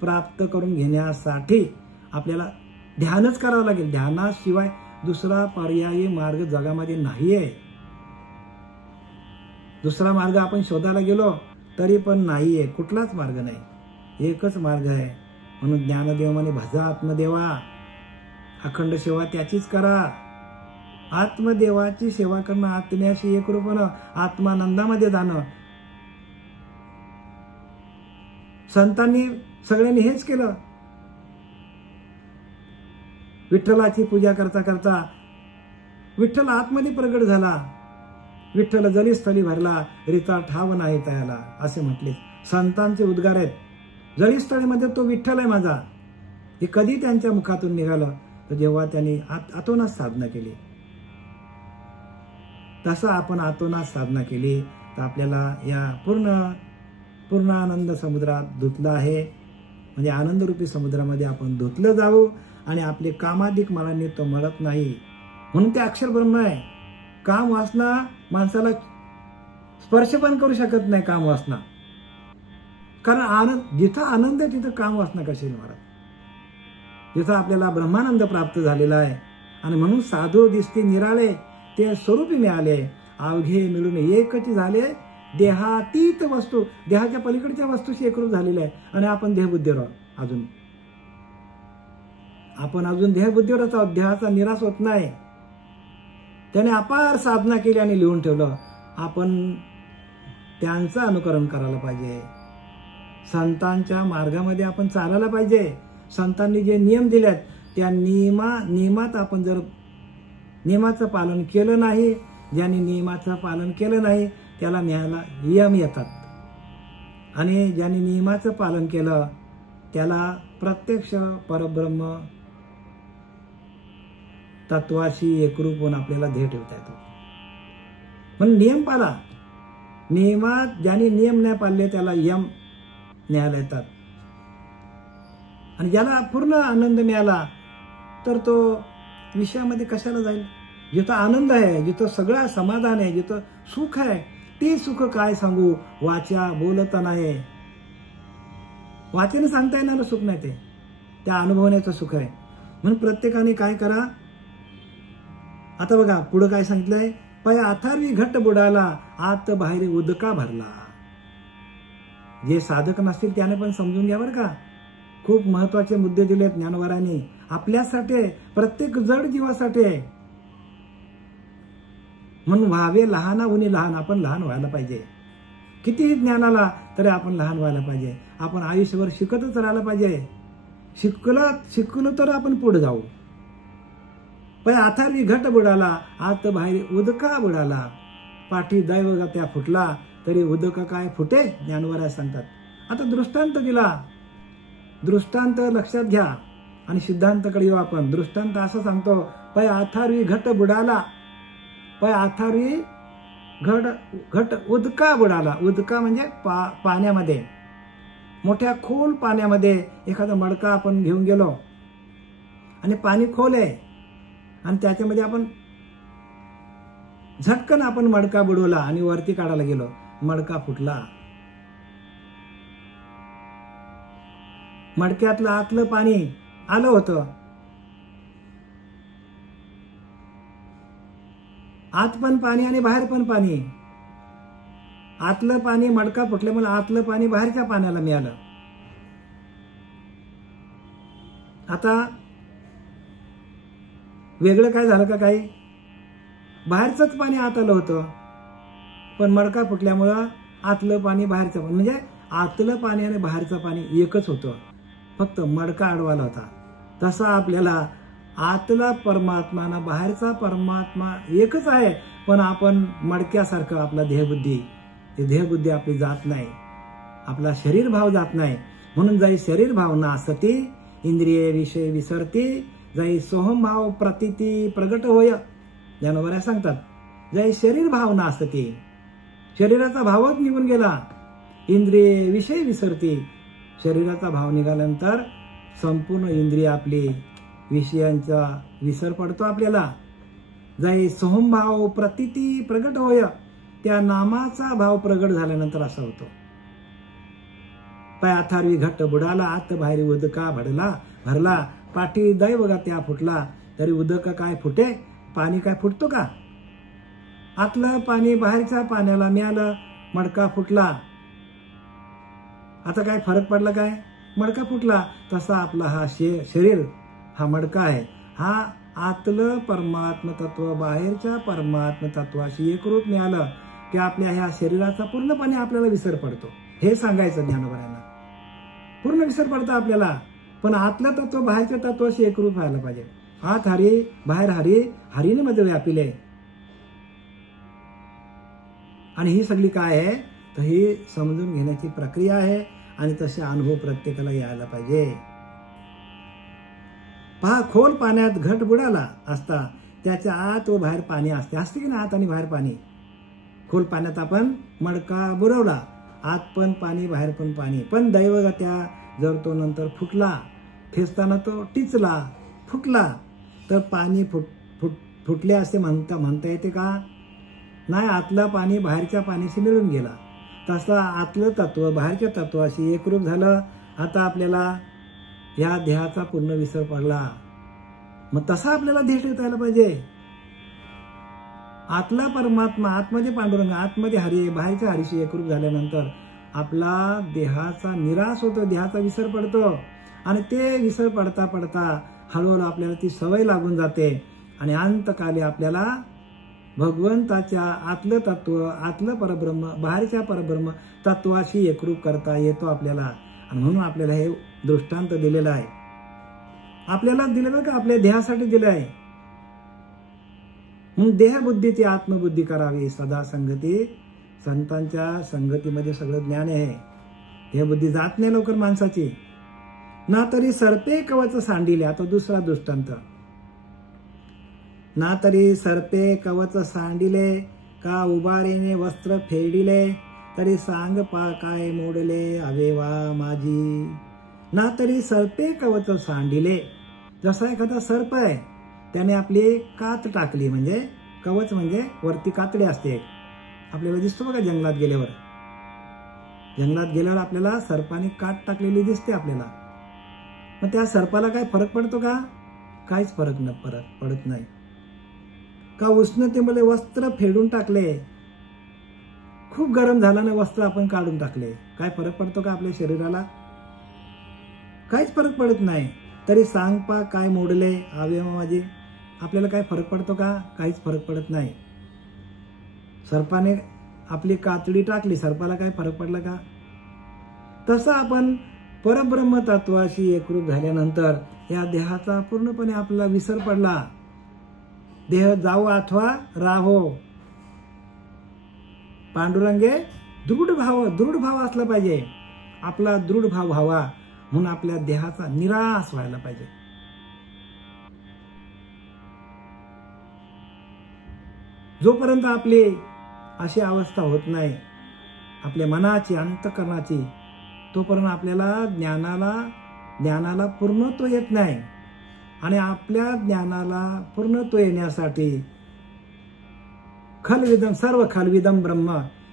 प्राप्त करून घेण्यासाठी आपल्याला ध्यानच करावं लागेल. ध्यानाशिवाय दुसरा पर्यायी मार्ग जगामध्ये नाहीये. दुसरा मार्ग आपण शोधायला गेलो तरी पण नाहीये, कुठलाच मार्ग नाही, एकच मार्ग आहे. म्हणून ज्ञानदेव म्हणे, भजा आत्मदेवा, अखंड सेवा त्याचीच करा. आत्मदेवाची सेवा करणं, आत्म्याशी एकरूप होणं, आत्मानंदामध्ये जाणं. संतांनी सगळ्यांनी हेच केलं. विठ्ठलाची पूजा करता करता विठ्ठल आतमध्ये प्रगट झाला. विठ्ठल जलीस्थळी भरला, रीता ठाव नाही तयाला, असे म्हटले. संतांचे उद्गार आहेत. जलीस्थळीमध्ये तो विठ्ठल आहे माझा. हे कधी त्यांच्या मुखातून निघालं? तर जेव्हा त्यांनी आतोनात साधना केली. तसं आपण आतोनात साधना केली तर आपल्याला या पूर्ण आनंद समुद्रात धुतलं आहे. म्हणजे आनंदरूपी समुद्रामध्ये आपण धुतलं जाऊ, आणि आपले कामाधिक मलांनी तो मळत नाही. म्हणून ते अक्षर ब्रह्म आहे. काम वासना माणसाला स्पर्श पण करू शकत नाही. काम वासना, कारण जिथं आनंद आहे तिथं काम वासना कशी महाराज? जिथं आपल्याला ब्रह्मानंद प्राप्त झालेला आहे. आणि म्हणून साधू दिसते निराळे, ते स्वरूपी मिळाले, अवघे मिळून एकच झाले. देहातीत वस्तू, देहाच्या पलीकडच्या वस्तूशी एकरूप झालेल्या आहे. आणि आपण देहबुद्धीवर अजून देहबुद्धीवरच आहोत. देहाचा निराश होत नाही. त्याने अपार साधना केली आणि लिहून ठेवलं. आपण त्यांचं अनुकरण करायला पाहिजे. संतांच्या मार्गामध्ये आपण चालायला पाहिजे. संतांनी जे नियम दिलेत त्या नियमात आपण जर नियमाचं पालन केलं नाही, ज्यांनी नियमाचं पालन केलं नाही त्याला न्यायला यम येतात. आणि ज्यांनी नियमाचं पालन केलं त्याला प्रत्यक्ष परब्रह्म तत्वाशी एकरूप होऊन आपल्याला ध्येय ठेवता येतो. म्हणून नियम पाळा. नियमात ज्यांनी नियम नाही पाळले त्याला यम न्यायला येतात. आणि ज्याला पूर्ण आनंद मिळाला तर तो विषयामध्ये कशाला जाईल? जिथं आनंद आहे, जिथं सगळं समाधान आहे, जिथं सुख आहे, ते सुख काय सांगू? वाचा बोलता नाही. वाचेने सांगता येणारं सुख नाही, ते त्या अनुभवण्याचं सुख आहे. म्हणून प्रत्येकाने काय करा? आता बघा पुढं काय सांगितलंय? पाय अथार्वी घट्ट बुडाला, आत बाहेर उदका भरला. जे साधक नसतील त्याने पण समजून घ्या बरं का. खूप महत्वाचे मुद्दे दिलेत ज्ञानवरांनी आपल्यासाठी, प्रत्येक जड जीवासाठी आहे. म्हणून व्हावे लहानाहून लहान, आपण लहान व्हायला पाहिजे. कितीही ज्ञान आला तरी आपण लहान व्हायला पाहिजे. आपण आयुष्यभर शिकतच राहायला पाहिजे. शिकलो तर आपण पुढे जाऊ. पण अथर्वी घट बुडाला, आत बाहेर उदका बुडाला, पाठी दैव त्या फुटला, तरी उदक काय फुटे, ज्ञानवरा सांगतात. आता दृष्टांत दिला. दृष्टांत लक्षात घ्या आणि सिद्धांताकडे येऊ आपण. दृष्टांत असं सांगतो, पै अथर्वी घट बुडाला, पै अथर्वी घट उदका बुडाला. उदका म्हणजे पाण्यामध्ये, मोठ्या खोल पाण्यामध्ये एखादा मडका आपण घेऊन गेलो आणि पाणी खोल आहे आणि त्याच्यामध्ये आपण झटकन आपण मडका बुडवला आणि वरती काढायला गेलो, मडका फुटला. मडक्यातलं आतलं पाणी आलं होतं, आत पण पाणी आणि बाहेर पण पाणी. आतलं पाणी मडका फुटल्यामुळे आतलं पाणी बाहेरच्या पाण्याला मिळालं. आता वेगळं काय झालं का? काही बाहेरचंच पाणी आत आलं होतं, पण मडका फुटल्यामुळं आतलं पाणी बाहेरचं पाणी, म्हणजे आतलं पाणी आणि बाहेरचं पाणी एकच होतं, फक्त मडका अडवाला होता. तसा आपल्याला आतला परमात्मा ना बाहेरचा परमात्मा एकच आहे, पण आपण मडक्यासारखं आपला देहबुद्धी आपली जात नाही, आपला शरीर भाव जात नाही. म्हणून जाई शरीर भाव नासती, इंद्रिय विषय विसरती, जाई सोहम भाव प्रतिती प्रगट होय. ज्ञानोबा सांगतात, जाई शरीर भाव नासती, शरीराचा भावच निघून गेला, इंद्रिय विषय विसरती. शरीराचा भाव निघाल्यानंतर संपूर्ण इंद्रिय आपली विषयांचा विसर पडतो आपल्याला. जाई सोहम भाव प्रतिती प्रगट होय, त्या नामाचा भाव प्रगट झाल्यानंतर असा होतो. पाय अथर्वी घट बुडाला, आत बाहेर उदका भरला, पाठी दैव त्या फुटला, तरी उदक काय फुटे, पाणी काय फुटतो का? आतलं पाणी बाहेरच्या पाण्याला मिळालं, मडका फुटला. आता काय फरक पडला? काय मडका फुटला. तसा आपला हा शरीर हा मडका आहे. हा आतलं परमात्म तत्व बाहेरच्या परमात्म तत्वाशी एकरूप मिळालं की आपल्या ह्या शरीराचा पूर्णपणे आपल्याला विसर पडतो. हे सांगायचं ज्ञानोबरांना. पूर्ण विसर पडतो आपल्याला, पण आतलं तत्व बाहेरच्या तत्वाशी एकरूप व्हायला पाहिजे. आत हरी बाहेर हरी, हरीने मध्ये व्यापिले. आणि ही सगळी काय आहे तर ही समजून घेण्याची प्रक्रिया आहे आणि तसे अनुभव प्रत्येकाला यायला पाहिजे. पहा, खोल पाण्यात घट बुडाला असता, त्याच्या आत व बाहेर पाणी असते की नाही? आत आणि बाहेर पाणी. खोल पाण्यात आपण मडका बुडवला, आत पण पाणी बाहेर पण पाणी, पण दैवगत्या जर तो नंतर फुटला, ठेचताना तो टिचला, फुटला, तर पाणी फुटले असे म्हणता येते का? नाही. आतला पाणी बाहेरच्या पाण्याशी मिळून गेला. तसा आतलं तत्व बाहेरच्या तत्वाशी एकरूप झालं. आता आपल्याला या देहाचा पूर्ण विसर पडला. मग तसा आपल्याला देह ठेवता यायला पाहिजे. आतला परमात्मा, आतमध्ये पांडुरंग, आतमध्ये हरी, बाहेरच्या हरीशी एकरूप झाल्यानंतर आपला देहाचा निराश होतो, देहाचा विसर पडतो. आणि ते विसर पडता पडता हळूहळू आपल्याला ती सवय लागून जाते आणि अंतकाली आपल्याला भगवंताच्या आतलं तत्व, आतलं परब्रह्म, बाहेरच्या परब्रह्म तत्वाशी एकरूप करता येतो आपल्याला. आणि म्हणून आपल्याला हे दृष्टांत दिलेलं आहे. आपल्याला दिलेलं का? आपल्या देहासाठी दिलं आहे. म्हणून देहबुद्धी ती आत्मबुद्धी करावी सदा संगती. संतांच्या संगतीमध्ये सगळं ज्ञान आहे. देहबुद्धी जात नाही लवकर माणसाची. ना तरी सर्पे कवच सांडिले. आता दुसरा दृष्टांत. ना तरी सर्पे कवच सांडिले, का उबारेने वस्त्र फेडिले, तरी सांग पा काय मोडले अवेवा माझी. ना तरी सर्पे कवच सांडिले. जसा एखादा सर्प आहे, त्याने आपली कात टाकली, म्हणजे कवच म्हणजे वरती कातडी असते, आपल्याला दिसतो बघा जंगलात गेल्यावर. जंगलात गेल्यावर आपल्याला सर्पाने कात टाकलेली दिसते आपल्याला. मग त्या सर्पाला काय फरक पडतो का? काहीच फरक पडत नाही. का उष्णतेमुळे वस्त्र फेडून टाकले, खूप गरम झाल्याने वस्त्र आपण काढून टाकले, काय फरक पडतो का आपल्या शरीराला? काहीच फरक पडत नाही. तरी सांग पा काय मोडले अवयव माझे, आपल्याला काय फरक पडतो का? काहीच फरक पडत नाही. सर्पाने आपली कातडी टाकली, सर्पाला काय फरक पडला का? तसं आपण परब्रह्म तत्वाशी एकरूप झाल्यानंतर या देहाचा पूर्णपणे आपला विसर पडला. देह जावो अथवा राहो, पांडुरंगे दृढ भाव असला पाहिजे. आपला दृढ भाव व्हावा म्हणून आपल्या देहाचा निराश व्हायला पाहिजे. जोपर्यंत आपली अशी अवस्था होत नाही आपल्या मनाची, अंतःकरणाची, तोपर्यंत आपल्याला ज्ञानाला पूर्णत्व येत नाही. आणि आपल्या ज्ञानाला पूर्णत्व येण्यासाठी सर्व खलविदम ब्रह्म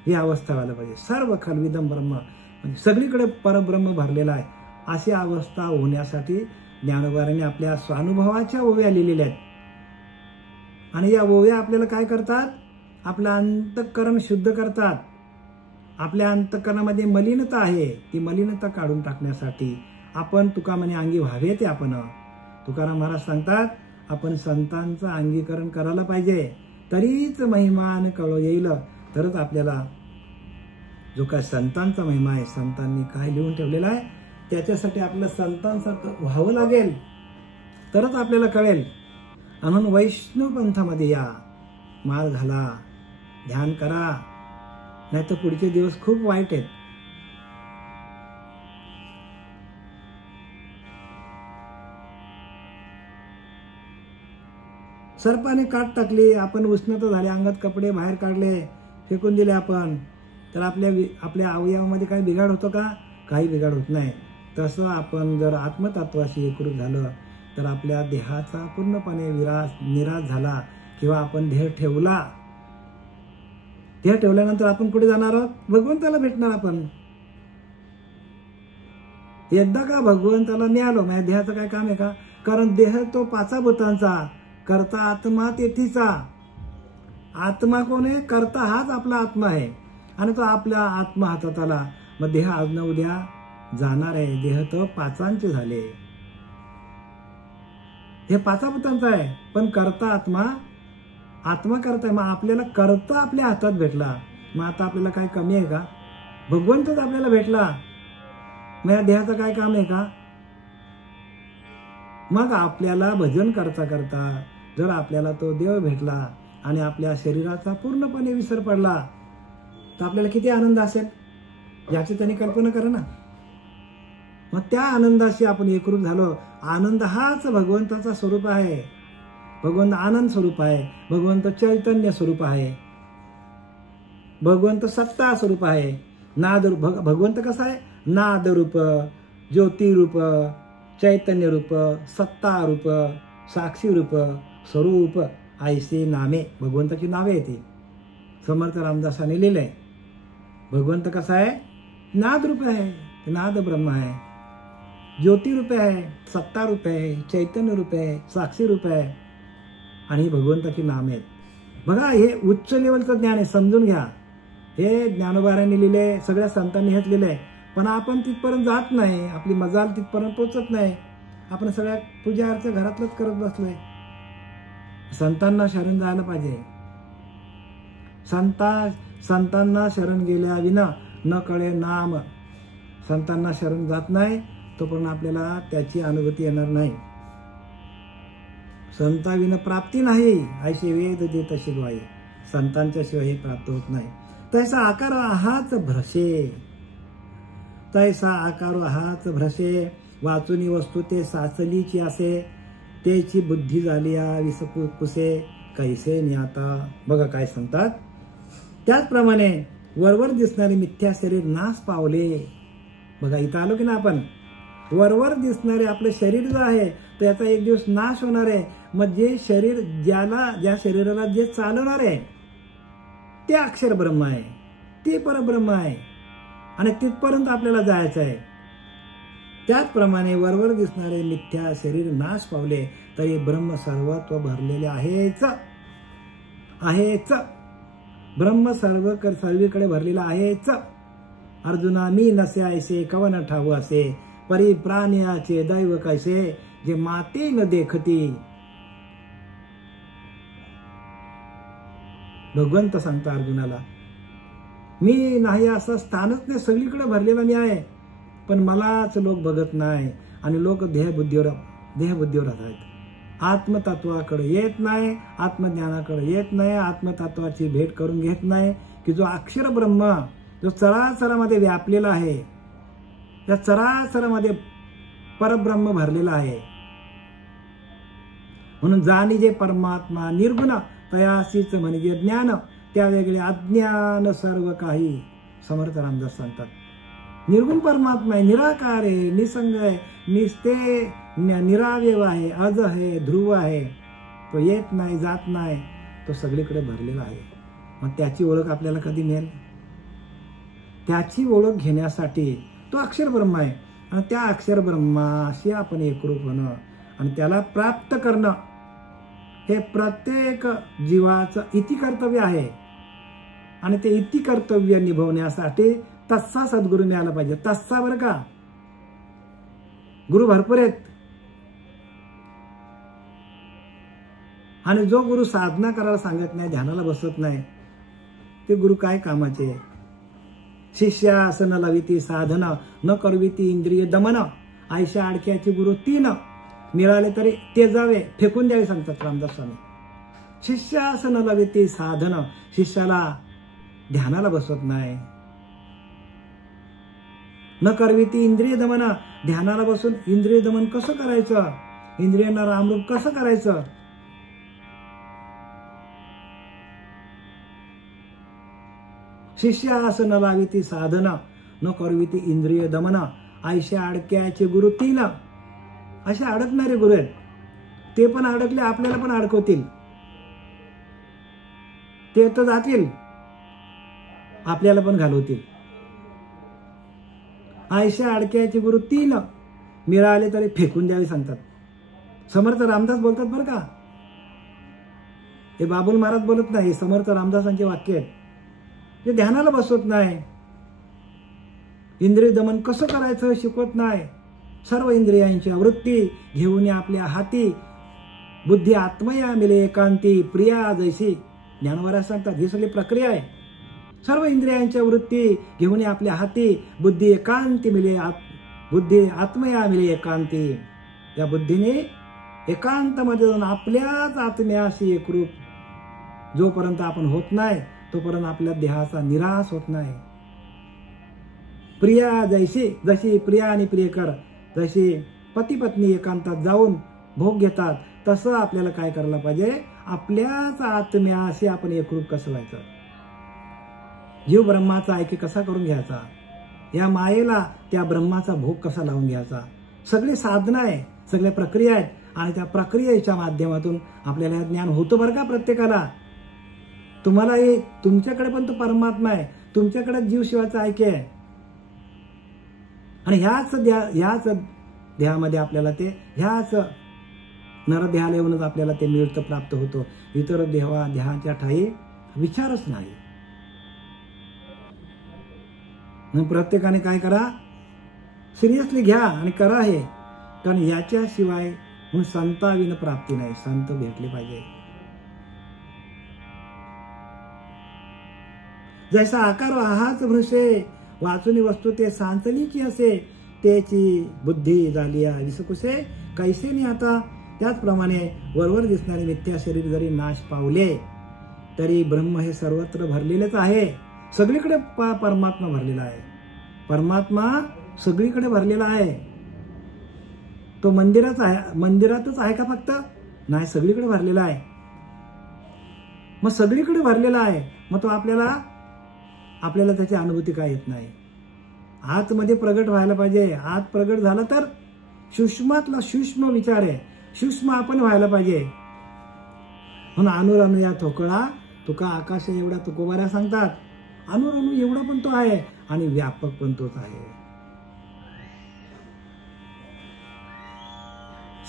ही अवस्था व्हायला पाहिजे. सर्व खलविदम ब्रह्म म्हणजे सगळीकडे परब्रह्म भरलेला आहे, अशी अवस्था होण्यासाठी ज्ञानोबारांनी आपल्या स्वानुभवाच्या ओव्या लिहिलेल्या आहेत. आणि या ओव्या आपल्याला काय करतात? आपलं अंतःकरण शुद्ध करतात. आपल्या अंतःकरणामध्ये मलिनता आहे, ती मलिनता काढून टाकण्यासाठी आपण तुका म्हणे अंगी व्हावे ते आपण. तुकाराम महाराज सांगतात आपण संतांचं अंगीकरण करायला पाहिजे, तरीच महिमान कळू येईल. तरच आपल्याला जो काय संतांचा महिमा आहे, संतांनी काय लिहून ठेवलेला आहे, त्याच्यासाठी आपल्याला संतांसारखं व्हावं लागेल, तरच आपल्याला कळेल. म्हणून वैष्णव पंथामध्ये या, माळ घाला, ध्यान करा, नाही तर पुढचे दिवस खूप वाईट आहेत. सर्पाने काट टाकली, आपण उष्णता झाली, अंगात कपडे बाहेर काढले, फेकून दिले आपण, तर आपल्या अवयवामध्ये काही बिघाड होतो का? काही बिघाड होत नाही. तसं आपण जर आत्मतत्वाशी एकरूप झालं तर आपल्या देहाचा पूर्णपणे निराश झाला किंवा आपण देह ठेवला. देह ठेवल्यानंतर आपण कुठे जाणार आहोत? भगवंताला भेटणार आपण. एकदा का भगवंताला मिळालो, माझ्या देहाचं काय काम आहे का? कारण देह तो पाचा भूतांचा, करता आत्मा तेथीचा. आत्मा कोण आहे? करता हाच आपला आत्मा आहे आणि तो आपला आत्मा हातात आला. मग देह आज न उद्या जाणार आहे. देह तर पाचांचे झाले, हे पाचा भूतांचा आहे, पण करता आत्मा करता. मग आपल्याला करता आपल्या हातात भेटला. मग आता आपल्याला काय कमी आहे का? भगवंतच आपल्याला भेटला, माझ्या देहाचं काय काम आहे का? मग आपल्याला भजन करता करता जर आपल्याला तो देव भेटला आणि आपल्या शरीराचा पूर्णपणे विसर पडला तर आपल्याला किती आनंद असेल याची त्यांनी कल्पना करा ना. मग त्या आनंदाशी आपण एकरूप झालो. आनंद हाच भगवंताचा स्वरूप आहे. भगवंत आनंद स्वरूप आहे, भगवंत चैतन्य स्वरूप आहे, भगवंत सत्ता स्वरूप आहे. भगवंत कसा आहे? नाद रूप, ज्योती रूप, चैतन्य रूप, सत्ता रूप, साक्षी रूप, स्वरूप, ऐसे नामे. भगवंताची नावे आहे ती. समर्थ रामदासाने लिहिलंय. भगवंत कसा आहे? नाद रूप आहे, नाद ब्रह्म आहे, ज्योती रूप आहे, सत्ता रूप आहे, चैतन्य रूप आहे, साक्षी रूप आहे आणि भगवंताची नामे आहेत. बघा, हे उच्च लेवलचं ज्ञान आहे, समजून घ्या. हे ज्ञानोबारांनी लिहिले, सगळ्या संतांनी हेच लिहिलंय. पण आपण तिथपर्यंत जात नाही, आपली मजाल तिथपर्यंत पोचत नाही. आपण सगळ्या पूजा अर्चा घरातलंच करत बसलोय. संतांना शरण जायला पाहिजे. संतांना शरण गेल्या विना न कळे नाम. संतांना शरण जात नाही तोपर्यंत आपल्याला त्याची अनुभूती येणार नाही. संताविना प्राप्ती नाही, ऐसे वेद देत शिवाय. संतांच्या शिवाय हे प्राप्त होत नाही. तैसा आकार हाच भ्रशे, तैसा आकार हाच भ्रशे. वाचुनी वस्तू ते साचलीची असे, तेची बुद्धी झाली विसकुसे कैसे न्याता. बघा काय सांगतात. त्याचप्रमाणे वरवर दिसणारे मिथ्या शरीर नाश पावले. बघा इथं आलो की ना आपण. वरवर दिसणारे आपलं शरीर जो आहे त्याचा एक दिवस नाश होणार आहे. मग जे शरीर ज्या शरीराला जे चालवणार आहे ते अक्षर ब्रह्म आहे, ते परब्रह्म आहे आणि तिथपर्यंत आपल्याला जायचं आहे. त्याचप्रमाणे वरवर दिसणारे मिथ्या शरीर नाश पावले तरी ब्रह्म सर्वत्व भरलेले आहेच. ब्रह्म सर्वीकडे भरलेला आहेच. अर्जुना मी नसे ऐसे कवन ठाऊ असे, परी प्राण्याचे दैव कैसे जे माते न देखती. भगवंत सांगता अर्जुनाला, मी नाही असं स्थानच नाही, सगळीकडे भरलेला मी आहे, पण मलाच लोक बघत नाही आणि लोक देहबुद्धीवर राहतात. आत्मतत्वाकडे येत नाही, आत्मज्ञानाकडे येत नाही, आत्मतत्वाची भेट करून घेत नाही की जो अक्षर ब्रह्म जो चराचरामध्ये व्यापलेला आहे, त्या चराचरामध्ये परब्रह्म भरलेला आहे. म्हणून जाणी जे परमात्मा निर्गुण तयासीच म्हणजे ज्ञान, त्या वेगळे अज्ञान सर्व काही. समर्थ रामदास सांगतात, निर्गुण परमात्मा आहे, निराकार आहे, निसंग आहे, निस्ते निरावयव आहे, अज आहे, ध्रुव आहे. तो येत नाही, जात नाही, तो सगळीकडे भरलेला आहे. मग त्याची ओळख आपल्याला कधी मिळेल? त्याची ओळख घेण्यासाठी तो अक्षर ब्रह्म आहे आणि त्या अक्षर ब्रह्माशी आपण एकरूप होणं आणि त्याला प्राप्त करणं हे प्रत्येक जीवाचं इति कर्तव्य आहे. आणि ते इति कर्तव्य निभवण्यासाठी तस्सा सद्गुरू मिळाला पाहिजे. तस्सा बरं का, गुरु भरपूर आहेत आणि जो गुरु साधना करायला सांगत नाही, ध्यानाला बसत नाही, ते गुरु काय कामाचे? शिष्यासन लविती साधन न करविती इंद्रिय दमन, आयशा अडक्याचे गुरु 3 मिळाले तरी ते जावे, फेकून द्यावे सांगतात रामदास स्वामी. शिष्यासन लविती साधन, शिष्याला ध्यानाला बसवत नाही. न करविती इंद्रिय दमन, ध्यानाला बसून इंद्रिय दमन कसं करायचं, इंद्रियांना रामरूप कसं करायचं. शिष्यासन लाविती साधन न करविती इंद्रिय दमन, आयशा अडक्याचे गुरु 3. असे अडकणारे गुरु आहेत. ते पण अडकले, आपल्याला पण अडकवतील. ते तर जातील, आपल्याला पण घालवतील. आयशा अडक्याचे गुरु 3 मिळाले तरी फेकून द्यावे सांगतात. समर्थ रामदास बोलतात बरं का, हे बाबुल महाराज बोलत नाही, समर्थ रामदासांचे वाक्य आहेत. ते ध्यानाला बसवत नाही, इंद्रिय दमन कसं करायचं शिकवत नाही, सर्व इंद्रियांच्या वृत्ती घेऊन आपल्या हाती, बुद्धी आत्मया मिले एकांती प्रिया जैसी. ज्ञानवरा सांगतात ही सगळी प्रक्रिया आहे. सर्व इंद्रियांच्या वृत्ती घेऊन आपल्या हाती, बुद्धी एकांती मिले, बुद्धी आत्मया मिले एकांती. या बुद्धीने एकांतामध्ये जाऊन आपल्याच आत्म्याशी एकरूप जोपर्यंत आपण होत नाही तोपर्यंत आपल्या देहाचा निराश होत नाही. प्रिया जैशी, जशी प्रिया आणि प्रियकर जशी पती पत्नी एकांतात जाऊन भोग घेतात, तसं आपल्याला काय करायला पाहिजे, आपल्याच आत्म्याशी आपण एकरूप कसं व्हायचं, जीव ब्रह्माचा ऐक्य कसा करून घ्यायचा, या मायेला त्या ब्रह्माचा भोग कसा लावून घ्यायचा. सगळी साधना आहे, सगळ्या प्रक्रिया आहेत आणि त्या प्रक्रियेच्या माध्यमातून आपल्याला ज्ञान होतं बरं का. प्रत्येकाला, तुम्हाला तुमच्याकडे पण तो परमात्मा आहे, तुमच्याकडे जीव शिवाचा ऐक्य आहे आणि ह्याच देहामध्ये आपल्याला ते, ह्याच नरदेहाला येऊनच आपल्याला ते मिळतं, प्राप्त होतं. इतर देहाच्या ठाई विचारच नाही. प्रत्येकाने काय करा, सिरियसली घ्या आणि करा हे, कारण याच्याशिवाय संताविन प्राप्ती नाही. संत भेटले पाहिजे. जैसा आकार हाच वृषे वाचुनी वस्तू ते सांचलीची असे, त्याची बुद्धी झाली विसकुसे कैसे नाही. आता त्याचप्रमाणे वरवर दिसणारे मिथ्या शरीर जरी नाश पावले तरी ब्रह्म हे सर्वत्र भरलेलेच आहे. सगळीकडे परमात्मा भरलेला आहे. परमात्मा सगळीकडे भरलेला आहे. तो मंदिरातच आहे का फक्त? नाही, सगळीकडे भरलेला आहे. मग सगळीकडे भरलेला आहे, मग तो आपल्याला त्याची अनुभूती काय येत नाही. आतमध्ये प्रगट व्हायला पाहिजे. आत प्रगट झाला तर सूक्ष्मातला सूक्ष्म विचार आहे, सूक्ष्म आपण व्हायला पाहिजे. म्हणून अनुरानु या ठोकळा तुका आकाश एवढा तुकोबाऱ्या सांगतात. अनुरानु एवढा पण तो आहे आणि व्यापक पण तोच आहे.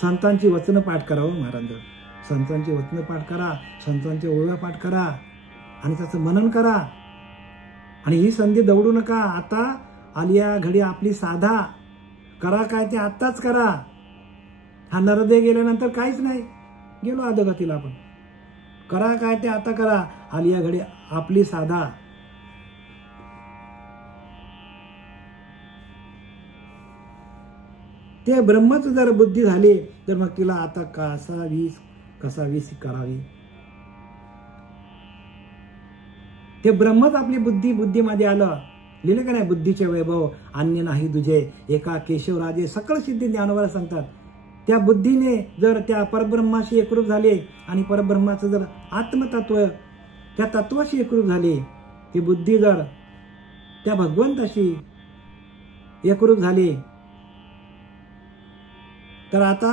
संतांची वचनं पाठ करा. महाराज, संतांची वचनं पाठ करा, संतांच्या ओळ्या पाठ करा आणि त्याचं मनन करा. आणि ही संधी दवडू नका. आता आलिया घडी आपली साधा करा काय ते आत्ताच करा. हा नरदे गेल्यानंतर काहीच नाही, गेलो अधोगतीला आपण. करा काय ते आता करा, आली या घडी आपली साधा. ते ब्रह्मच जर बुद्धी झाली तर मग तिला आता कसावीस करावी. ते ब्रह्मच आपली बुद्धीमध्ये आलं. लिहिलं का नाही, बुद्धीचे वैभव अन्य नाही तुझे, एका केशवराजे सकळ सिद्धी ज्ञानोबा सांगतात. त्या बुद्धीने जर त्या परब्रह्माशी एकरूप झाले आणि परब्रह्माचं जर आत्मतत्व त्या तत्वाशी एकरूप झाले, ती बुद्धी जर त्या भगवंताशी एकरूप झाली, तर आता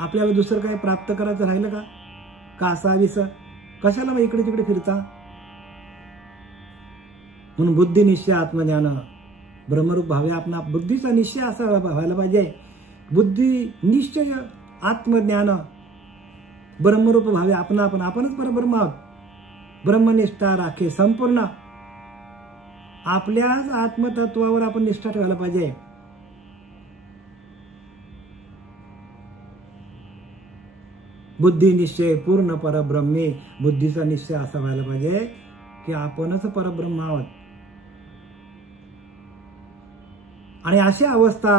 आपल्याला दुसरं काही प्राप्त करायचं राहिलं का? कासावीस कशाला मग इकडे तिकडे फिरता? म्हणून बुद्धी निश्चय आत्मज्ञान ब्रह्मरूप भावे आपला बुद्धीचा निश्चय असा व्हायला पाहिजे. बुद्धी निश्चय आत्मज्ञान ब्रह्मरूप भावे आपणच परब्रह्म आहोत. ब्रह्मनिष्ठा राखे संपूर्ण. आपल्याच आत्मतत्वावर आपण निष्ठा ठेवायला पाहिजे. बुद्धी निश्चय पूर्ण परब्रह्मे. बुद्धीचा निश्चय असा व्हायला पाहिजे की आपणच परब्रह्म आहोत. आणि अशी अवस्था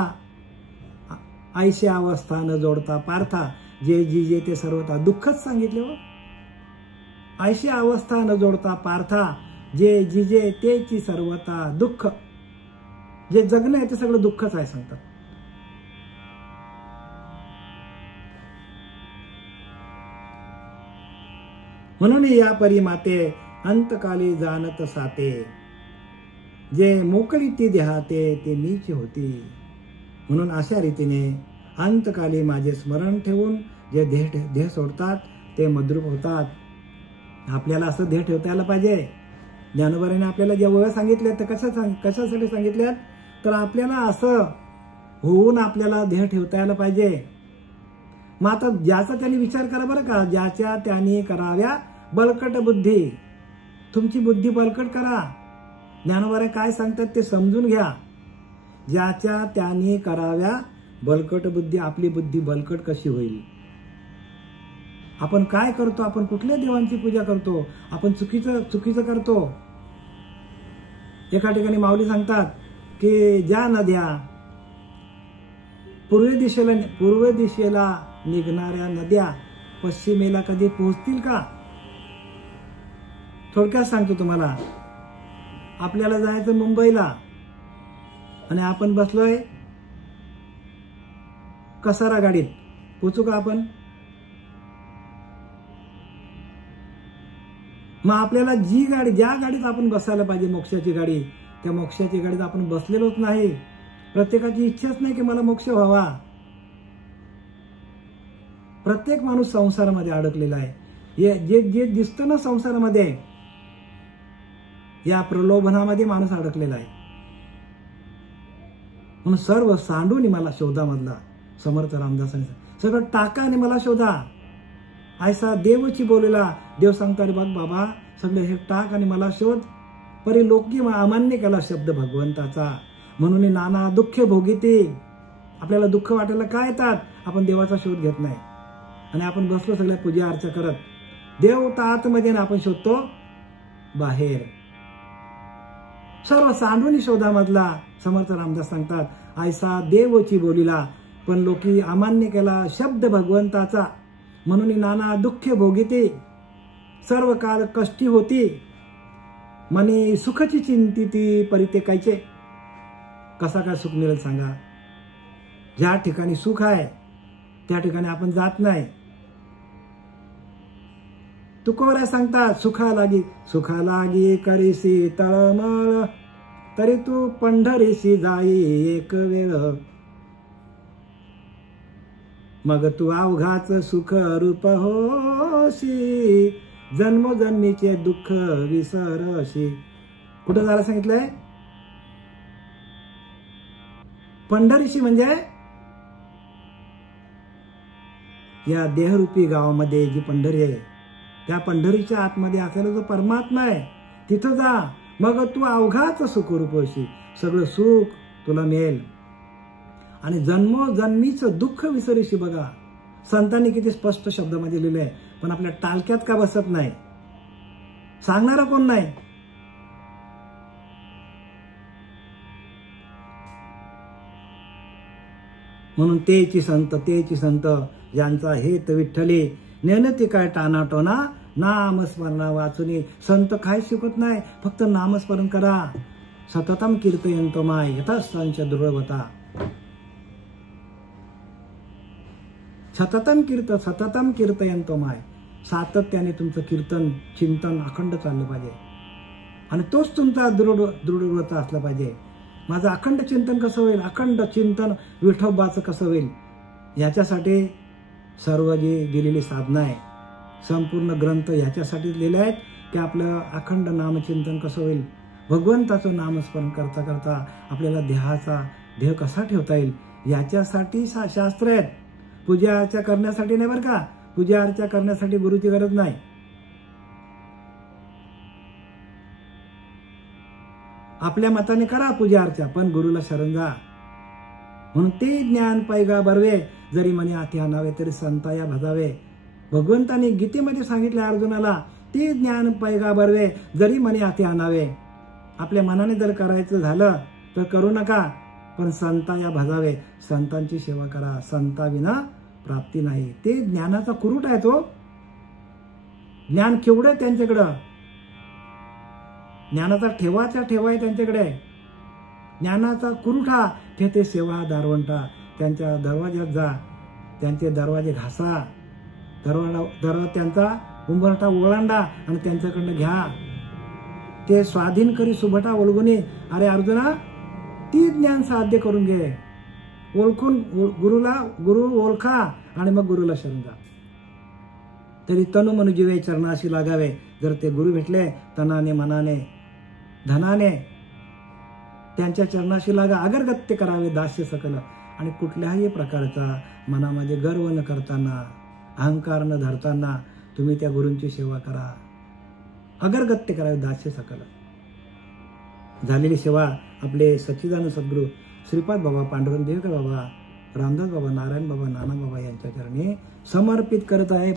ऐशी अवस्था न जोडता पार्था, जे ते सर्वता दुःखच सांगितले हो. ऐशी अवस्था न जोडता पार्था, जे तेची सर्वता दुःख. जे जगणं आहे ते सगळं दुःखच आहे सांगतात. म्हणून या परिमाते अंतकाली जाणत साते, जे मोकळी ती देहाते ते मीच होती. म्हणून अशा रीतीने अंतकाली माझे स्मरण ठेवून जे देह सोडतात ते मद्रूप होतात. आपल्याला असं देह ठेवता यायला पाहिजे. ज्ञानोबाने आपल्याला ज्या वया सांगितल्या तर कशासाठी सांगितल्यात, तर आपल्याला असं होऊन आपल्याला देह ठेवता यायला पाहिजे. मग आता ज्याचा त्यांनी विचार करा बरं का, ज्याच्या त्यांनी कराव्या बळकट बुद्धी. तुमची बुद्धी बळकट करा. ज्ञानोबा काय सांगतात ते समजून घ्या. ज्याच्या त्यांनी कराव्या बळकट बुद्धी. आपली बुद्धी बळकट कशी होईल? आपण काय करतो? आपण कुठल्या देवांची पूजा करतो? आपण चुकीचं करतो. एका ठिकाणी माऊली सांगतात की ज्या नद्या पूर्व दिशेला निघणाऱ्या नद्या पश्चिमेला कधी पोहोचतील का? थोडक्यात सांगतो तुम्हाला. आपल्याला जायचं मुंबईला आणि आपण बसलोय कसारा गाडीत, पोचू का आपण? मग आपल्याला ज्या गाडीत आपण बसायला पाहिजे, मोक्षाची गाडी, त्या मोक्षाची गाडीत आपण बसलेलोच नाही. प्रत्येकाची इच्छाच नाही की मला मोक्ष व्हावा. प्रत्येक माणूस संसारामध्ये अडकलेला आहे. जे दिसतं ना संसारामध्ये, या प्रलोभनामध्ये माणूस अडकलेला आहे. म्हणून सर्व सांडून मला शोधा मधला समर्थ रामदासांनी सगळं टाका आणि मला शोधा. ऐसा देवची बोलेला. देव सांगता रे बघ बाबा, सगळं हे टाक आणि मला शोध. परी लोकी अमान्य केला शब्द भगवंताचा. म्हणून नाना दुःखे भोगीते. आपल्याला दुःख वाटायला काय येतात? आपण देवाचा शोध घेत नाही आणि आपण बसलो सगळ्या पूजा अर्चा करत. देव तर आतमध्ये आपण शोधतो बाहेर. सर्व सांडून शोधामधला समर्थ रामदास सांगतात, ऐसा देवची बोलिला पण लोकी अमान्य केला शब्द भगवंताचा. म्हणून नाना दुःखे भोगीते. सर्व काळ कष्टी होती. मनी सुखाची चिंतिती परिते कायचे. कसा काय सुख मिळेल सांगा? ज्या ठिकाणी सुख आहे त्या ठिकाणी आपण जात नाही. तुकोबरा सांगतात, सुखा लागी करीसी तळमळ, तरी तू पंढरीसी जाई एक वेळ. मग तू अवघाच सुख रूप होशी, जन्मोजन्मीचे दुःख विसरशी. कुठं झालं सांगितलंय? पंढरीशी म्हणजे या देहरूपी गावामध्ये जी पंढरी आहे, त्या पंढरीच्या आतमध्ये असलेला जो परमात्मा आहे तिथं जा. मग तू अवघाच सुखरूप होशी. सगळं सुख तुला मिळेल. आणि जन्मोजन्मीचं दुःख विसरीशी बघा. संतांनी किती स्पष्ट शब्दामध्ये लिहिलंय, पण आपल्या टालक्यात का बसत नाही? सांगणारा कोण नाही. म्हणून तेची संत ज्यांचा हेत विठ्ठली, नेनती काय टानाटोना, नामस्मरणा वाचुनी. संत काय शिकत नाही, फक्त नामस्मरण करा. सततम कीर्तयंतो माय यथास्थांच दृढवता. सततम कीर्तयंतो माय. सातत्याने तुमचं कीर्तन चिंतन अखंड चाललं पाहिजे. आणि तोच तुमचा दृढव्रत असला पाहिजे. माझं अखंड चिंतन कसं होईल, अखंड चिंतन विठोबाचं कसं होईल, याच्यासाठी सर्व जी दिलेली साधनं आहे, संपूर्ण ग्रंथ ह्याच्यासाठीच लिहिले आहेत की आपलं अखंड नामचिंतन कसं होईल. भगवंताचं नामस्मरण करता करता आपल्याला देह कसा ठेवता येईल याच्यासाठी शास्त्र आहेत. पूजा अर्चा करण्यासाठी नाही बरं का. पूजा अर्चा करण्यासाठी गुरुची गरज नाही. आपल्या मताने करा पूजा अर्चा, पण गुरुला शरण जा. म्हणून ते ज्ञान पैगा बरवे, जरी मनी हाती आणावे तरी संता या भजावे. भगवंताने गीतेमध्ये सांगितले अर्जुनाला, ते ज्ञान पैगा बरवे, जरी मनी हाती आणावे. आपल्या मनाने जर करायचं झालं तर करू नका, पण संता या भजावे. संतांची सेवा करा. संताविना प्राप्ती नाही. ते ज्ञानाचा कुरूट आहे. तो ज्ञान केवढं त्यांच्याकडं, ज्ञानाचा ठेवा आहे त्यांच्याकडे. ज्ञानाचा कुरुठा ते सेवा दारवंटा. त्यांच्या दरवाज्यात जा, त्यांचे दरवाजे घासा, दरवाजा त्यांचा उंबरठा ओलांडा आणि त्यांच्याकडनं घ्या. ते स्वाधीन करी सुभटा ओळगुनी. अरे अर्जुना, ती ज्ञान साध्य करून घे. ओळखून गुरु ओळखा आणि मग गुरुला शरण जा. तरी तनु मनु जीवे चरणाशी लागावे. जर ते गुरु भेटले तनाने मनाने धनाने, त्यांच्या चरणाशी लागा. अगरगत्य करावे दास्य सकल. आणि कुठल्याही प्रकारचा मनामध्ये गर्व न करताना, अहंकार न धरताना तुम्ही त्या गुरूंची सेवा करा. अगरगत्य करावे दास्य सकल. झालेली सेवा आपले सच्चिदानंद सद्गुरू श्रीपाद बाबा, पांडुरंग देवकर बाबा, रामदास बाबा, नारायण बाबा, नाना बाबा यांच्या चरणी समर्पित करत आहे.